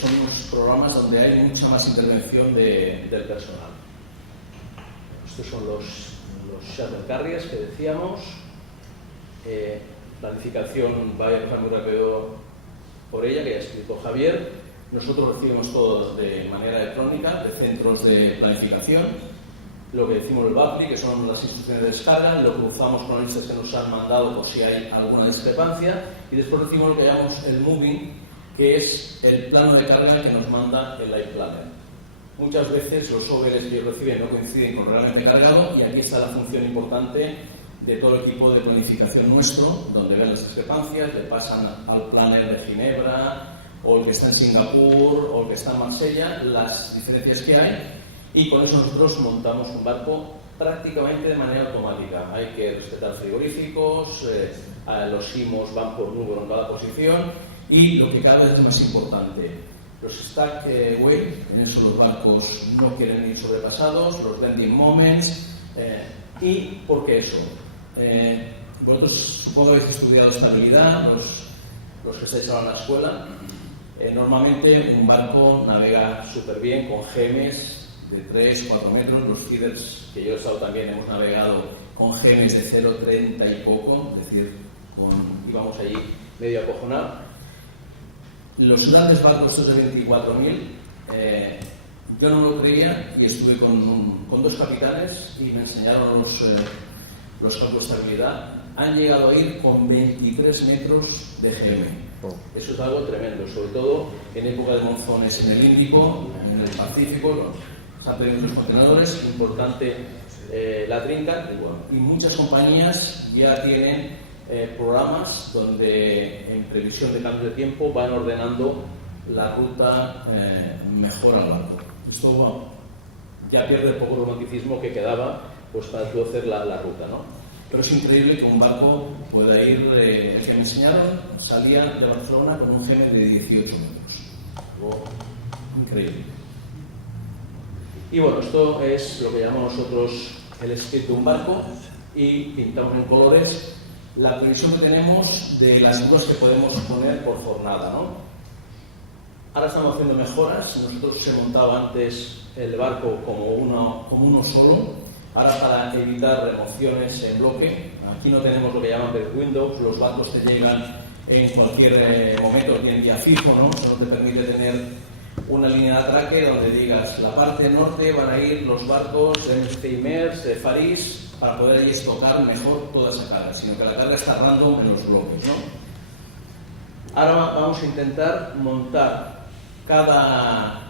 son unos programas donde hay mucha más intervención del personal. Estos son los shuttle carriers que decíamos. Planificación, va a pasar muy rápido por ella, que ya explicó Javier. Nosotros recibimos todo de manera electrónica de centros de planificación. Lo que decimos el BAPLI, que son las instrucciones de descarga, lo cruzamos con las listas que nos han mandado por si hay alguna discrepancia, y después recibimos lo que llamamos el moving, que es el plano de carga que nos manda el Life Planner. Muchas veces los OVLs que ellos reciben no coinciden con realmente cargado, y aquí está la función importante de todo el equipo de planificación nuestro, donde ven las discrepancias, le pasan al planner de Ginebra, o el que está en Singapur, o el que está en Marsella, las diferencias que hay, y con eso nosotros montamos un barco prácticamente de manera automática. Hay que respetar frigoríficos, los IMOs van por número en cada posición, y lo que cada vez es más importante, los stack weight, en eso los barcos no quieren ir sobrepasados, los bending moments. ¿Y por qué eso? Vosotros supongo que habéis estudiado estabilidad, los que estáis ahora en la escuela. Normalmente un barco navega súper bien con gemes de 3-4 metros. Los feeders que yo he estado también hemos navegado con gemes de 0,30 y poco, es decir, íbamos allí medio acojonados. Los grandes barcos estos de 24.000, yo no lo creía, y estuve con 2 capitanes y me enseñaron los cálculos de estabilidad. Han llegado a ir con 23 metros de GM. Eso es algo tremendo, sobre todo en época de monzones en el Índico, en el Pacífico. Se han perdido los contenedores, importante la trinca, y muchas compañías ya tienen programas donde en previsión de cambio de tiempo van ordenando la ruta mejor al barco. Esto bueno, ya pierde el poco romanticismo que quedaba pues para tú hacer la ruta, ¿no? Pero es increíble que un barco pueda ir, el que me enseñaron salía de Barcelona con un GM de 18 metros. Algo increíble. Y bueno, esto es lo que llamamos nosotros el script de un barco, y pintamos en colores la previsión que tenemos de las grúas que podemos poner por jornada, ¿no? Ahora estamos haciendo mejoras. Nosotros se montaba antes el barco como uno solo. Ahora, para evitar remociones en bloque, aquí no tenemos lo que llaman bed windows. Los barcos te llegan en cualquier momento, tienen ya fijo, ¿no? Eso te permite tener una línea de atraque donde digas la parte norte van a ir los barcos de Maersk, de Faris, para poder allí estocar mejor toda esa carga, sino que la carga está random en los bloques, ¿no? Ahora vamos a intentar montar cada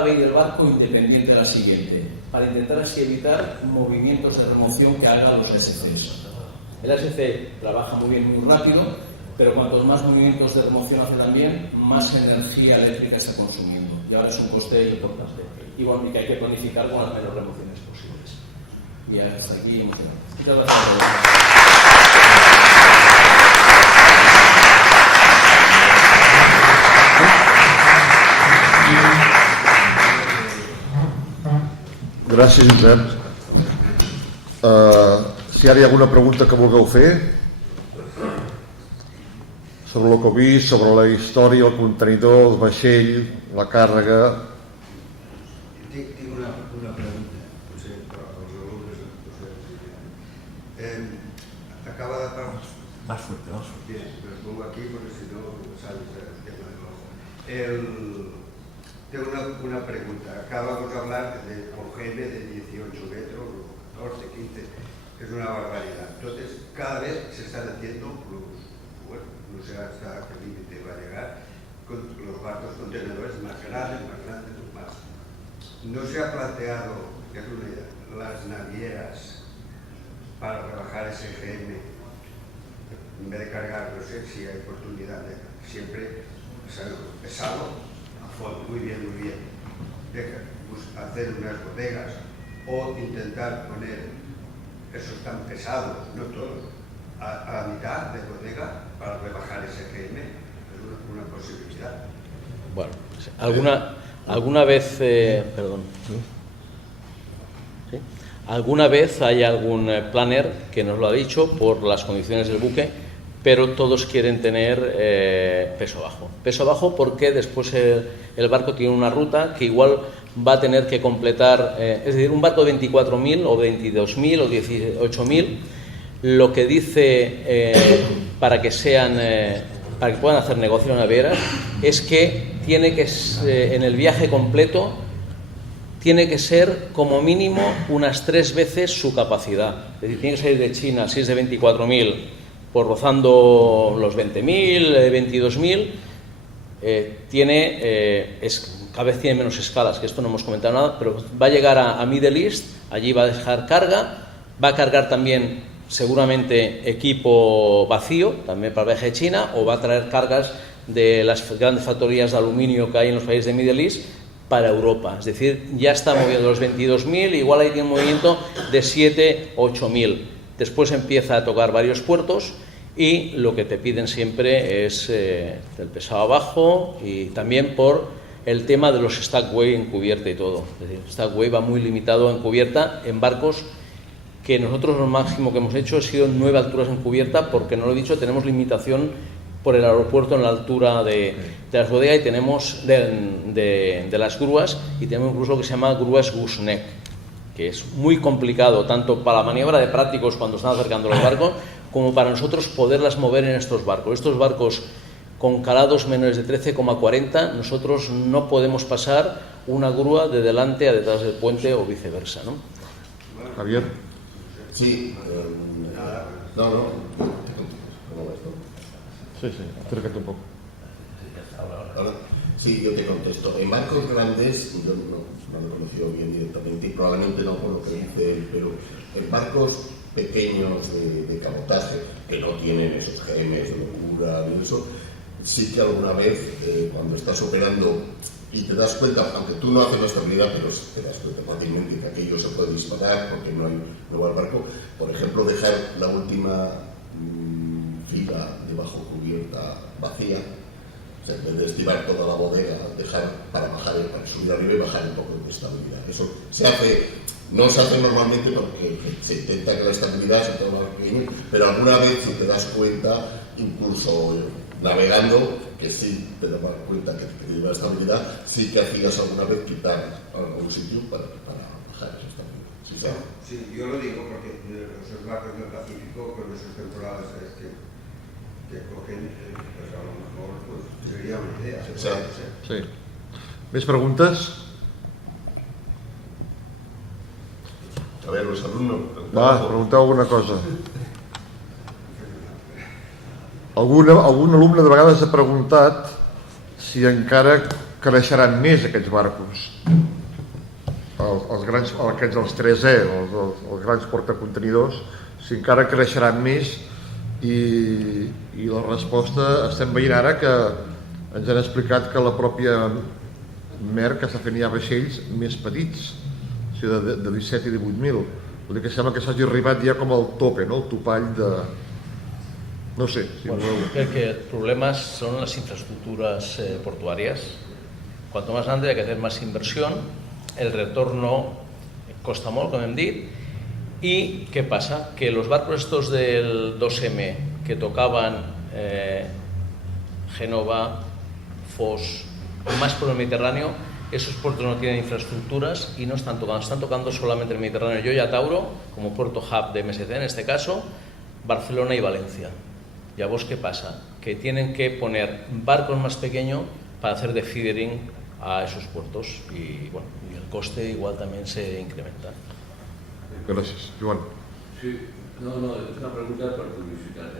bay del barco independiente de la siguiente, para intentar así evitar movimientos de remoción que hagan los SCs. El SC trabaja muy bien, muy rápido, pero cuantos más movimientos de remoción hace también, más energía eléctrica está consumiendo, y ahora es un coste importante, y bueno, y que hay que planificar con las menos remociones posibles. Y hasta aquí hemos llegado. Muchas gracias. Gràcies, Josep. Si ara hi ha alguna pregunta que vulgueu fer sobre el que heu vist, sobre la història, el contenidor, el vaixell, la càrrega... Tinc una pregunta, potser per als alumnes. Acaba de parlar... Más fuerte, más fuerte. Bien, me lo pongo aquí porque si no sabes el tema del ojo. Tengo una pregunta. Acabamos de hablar de OGM de 18 metros, 14, 15, es una barbaridad. Entonces, cada vez se están haciendo bueno, no sé hasta qué límite va a llegar, con los barcos contenedores más grandes, más. No se ha planteado, que es una idea, las navieras para rebajar ese GM, en vez de cargar, no sé si hay oportunidad de siempre pesado. Muy bien. Hacer unas bodegas o intentar poner esos tan pesados, no todos, a la mitad de bodega para rebajar ese GM. Es una posibilidad. Bueno, alguna vez, perdón. ¿Sí? Alguna vez hay algún planner que nos lo ha dicho por las condiciones del buque, pero todos quieren tener peso bajo. Peso bajo porque después el barco tiene una ruta que igual va a tener que completar, es decir, un barco de 24.000 o 22.000 o 18.000, lo que dice para que puedan hacer negocio en navieras es que tiene que, en el viaje completo, tiene que ser como mínimo unas 3 veces su capacidad. Es decir, tiene que salir de China, si es de 24.000, por rozando los 20.000, 22.000, cada vez tiene menos escalas, que esto no hemos comentado nada, pero va a llegar a Middle East, allí va a dejar carga, va a cargar también seguramente equipo vacío, también para el viaje de China, o va a traer cargas de las grandes factorías de aluminio que hay en los países de Middle East para Europa. Es decir, ya está moviendo los 22.000, igual hay un movimiento de 7.000, 8.000. Después empieza a tocar varios puertos y lo que te piden siempre es el pesado abajo y también por el tema de los stackway en cubierta y todo. Es decir, stackway va muy limitado en cubierta en barcos que nosotros lo máximo que hemos hecho ha sido 9 alturas en cubierta, porque no lo he dicho, tenemos limitación por el aeropuerto en la altura de las bodegas y tenemos de las grúas, y tenemos incluso lo que se llama grúas gooseneck, que es muy complicado tanto para la maniobra de prácticos cuando están acercando los barcos como para nosotros poderlas mover en estos barcos. Estos barcos con calados menores de 13,40 nosotros no podemos pasar una grúa de delante a detrás del puente o viceversa, ¿no? Javier. Sí, no. Sí, acércate un poco. Sí, yo te contesto. En barcos grandes, yo no lo he conocido bien directamente y probablemente no por lo que dice él, pero en barcos pequeños de cabotaje, que no tienen esos GMs de locura ni eso, sí que alguna vez cuando estás operando y te das cuenta, aunque tú no haces la estabilidad, pero te das cuenta fácilmente que aquello se puede disparar porque no va al barco. Por ejemplo, dejar la última fila de bajo cubierta vacía, o sea, en vez de estirar toda la bodega, dejar para subir arriba y bajar un poco de estabilidad. Eso no se hace normalmente porque se intenta que la estabilidad se tome más pequeño, pero alguna vez si te das cuenta, incluso navegando, que sí te das cuenta que te lleva la estabilidad, sí que hacías alguna vez quitar algún sitio para bajar esa estabilidad. ¿Sí, sabes? Sí, yo lo digo porque esos barcos del Pacífico, con esas temporadas que cogen, pues a lo mejor pues, sería una idea. Sí. ¿Més preguntes? A ver, los alumnos. Pregunteu alguna cosa. Algun alumne de vegades ha preguntat si encara creixeran més aquests barcos. Els 3E, els grans portacontenidors, si encara creixeran més, i la resposta estem veient ara que ens han explicat que la pròpia Merck està fent ja vaixells més petits, o sigui, de 17 i 18.000. Vull dir que sembla que s'hagi arribat ja com al tope, no? El topall de... No sé, si Bueno, voleu... creo que el problema son las infraestructuras portuarias. Cuanto más grande hay que hacer más inversión, el retorno costa molt, com hem dit, y ¿qué pasa? Que los barcos estos del 2M que tocaban Génova, Fos, más por el Mediterráneo, esos puertos no tienen infraestructuras y no están tocando solamente el Mediterráneo. Yo ya Tauro, como puerto hub de MSC en este caso, Barcelona y Valencia. ¿Ya vos qué pasa? Que tienen que poner barcos más pequeños para hacer de feedering a esos puertos y, bueno, y el coste igual también se incrementa. Gràcies. Joan. Sí, no, és una pregunta per curiositat.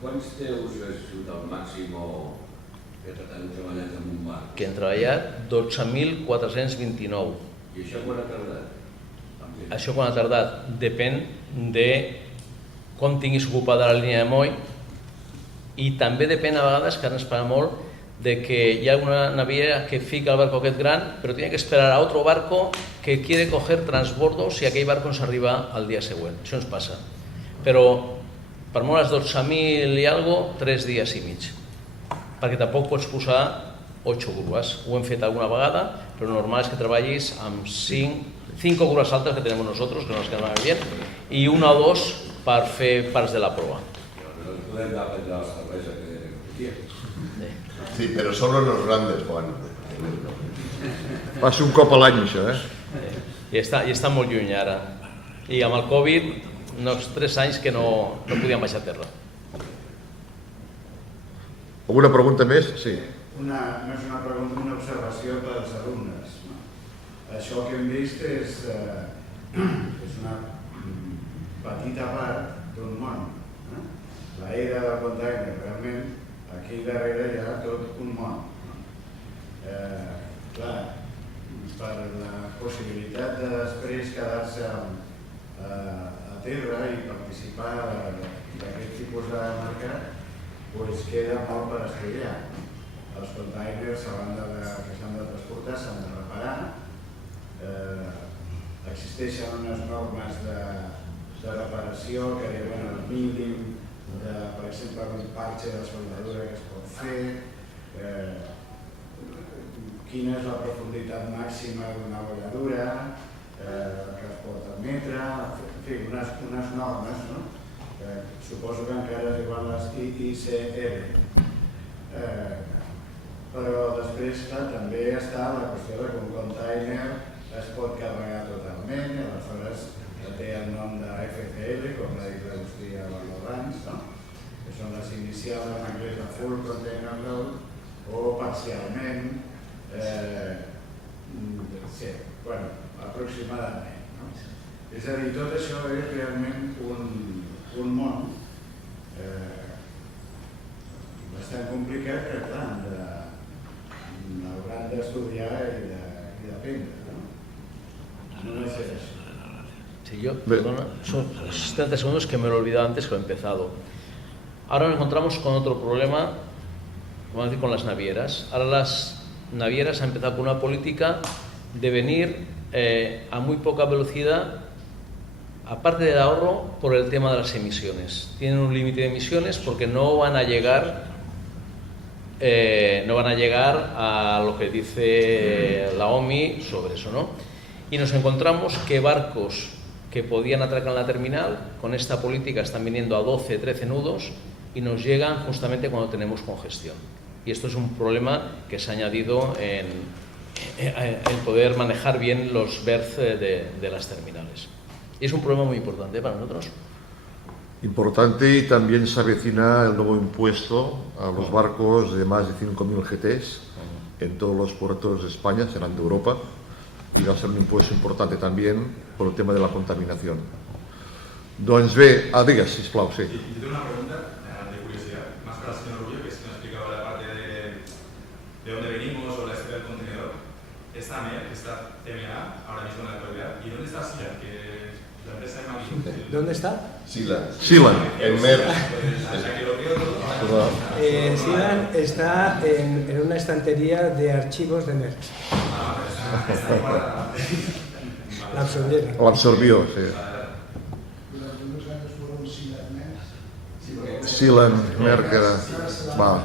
Quants teus has sigut el màxim que heu treballat en un barc? Que hem treballat 12.429. I això quan ha tardat? Això quan ha tardat depèn de com tinguis ocupada la línia de moll i també depèn a vegades, que ara ens parla molt, de que hi ha una naviera que fica el barco aquest gran, pero tiene que esperar a otro barco que quiere coger transbordos y aquell barco ens arriba al dia següent. Això ens passa. Però per molt les 12.000 i algo, 3 dies i mig. Perquè tampoc pots posar 8 grues. Ho hem fet alguna vegada, però normal és que treballis amb 5 grues altes que tenim nosaltres, que no ens queden bien, i 1 o 2 per fer parts de la prova. Però no podem aprendre la cervesa que Sí, pero solo los grandes, Juan. Passa un cop a l'any, això, I està molt lluny ara. I amb el Covid, uns 3 anys que no podíem baixar a terra. Alguna pregunta més? Sí. No és una pregunta, una observació pels alumnes. Això que hem vist és una petita part d'un món. La era del container, realment, aquí darrere hi ha tot un món. Clar, per la possibilitat de després quedar-se a terra i participar d'aquest tipus de mercat, doncs queda molt per estudiar. Els containers, a banda que s'han de transportar, s'han de reparar. Existeixen unes normes de reparació que diuen el mínim, per exemple, un parxe de soldadura que es pot fer, quina és la profunditat màxima d'una bolladura que es pot admetre, en fi, unes normes, no? Suposo que encara es diuen les ICR. Però després, clar, també està la qüestió de que un container es pot carregar totalment, i aleshores té el nom de FCL, com l'ha dit l'Agustí abans, que són les inicials en anglès de full container load, o parcialment, aproximadament. És a dir, tot això és realment un món bastant complicat que, clar, hauran d'estudiar i d'aprendre. No és això. Sí, perdona, son 30 segundos que me lo he olvidado antes que lo he empezado. Ahora nos encontramos con otro problema, vamos a decir, con las navieras. Ahora las navieras han empezado con una política de venir a muy poca velocidad, aparte del ahorro, por el tema de las emisiones. Tienen un límite de emisiones porque no van a llegar a lo que dice la OMI sobre eso, ¿no? Y nos encontramos que barcos que podían atracar en la terminal, con esta política están viniendo a 12, 13 nudos y nos llegan justamente cuando tenemos congestión. Y esto es un problema que se ha añadido en poder manejar bien los berths de las terminales. Y es un problema muy importante para nosotros. Importante, y también se avecina el nuevo impuesto a los barcos de más de 5.000 GTs en todos los puertos de España, serán de Europa. Y va a ser un impuesto importante también por el tema de la contaminación. Doncs bé, digues, sisplau, sí. Yo tengo una pregunta de curiosidad, más para el señor Rubio, que es que nos explicaba la parte de dónde venimos o la historia del contenedor. Esta AMER, esta CMA, ahora mismo en la actualidad, ¿y dónde está SILA? Que la empresa de Maggi. ¿Dónde está? Sila. En MER. Silan está en una estantería de archivos de MER. La absorbieron. L'absorbió, sí. Silan, Merca... Va,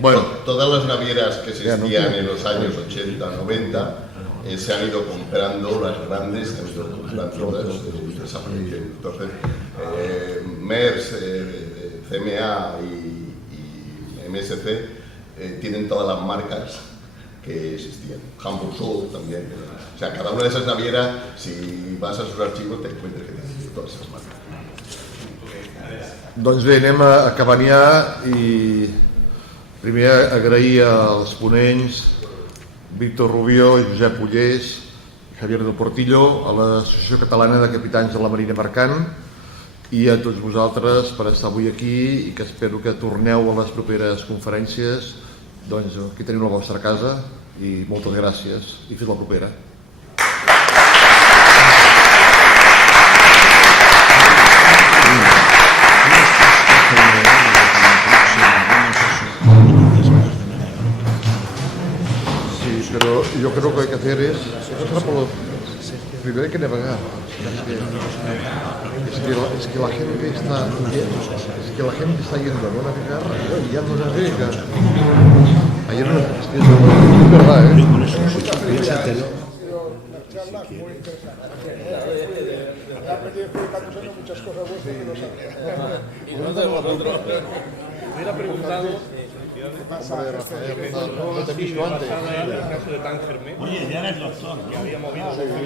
Bueno, todas las navieras que existían en los años 80, 90 se han ido comprando, las grandes han ido comprando todas, desapareciendo. Entonces, MERS, CMA y MSC tienen todas las marcas que existían. Hamburg Süd también. O sea, cada una de esas navieras, si vas a sus archivos, te encuentras que tienen todas esas marcas. Doncs bé, anem acabant ja i primer agrair als ponents Víctor Rubió, Josep Ullés, Javier del Portillo, a l'Associació Catalana de Capitans de la Marina Mercant i a tots vosaltres per estar avui aquí i que espero que torneu a les properes conferències. Doncs aquí teniu la vostra casa i moltes gràcies i fins la propera. Sí, pero yo creo que lo que hay que hacer es primero hay que navegar. Es que la gente está yendo a no navegar y ya no navega. Ayer no, es que es verdad, ¿eh? Con eso, piénsatelo. Charla muy interesante. Ha aprendido explicándose muchas cosas buenas que no sabía. Y nosotros hubiera preguntado ¿qué pasa? No te he visto antes. el caso de Tanger. Oye, ya eres doctor, que había movido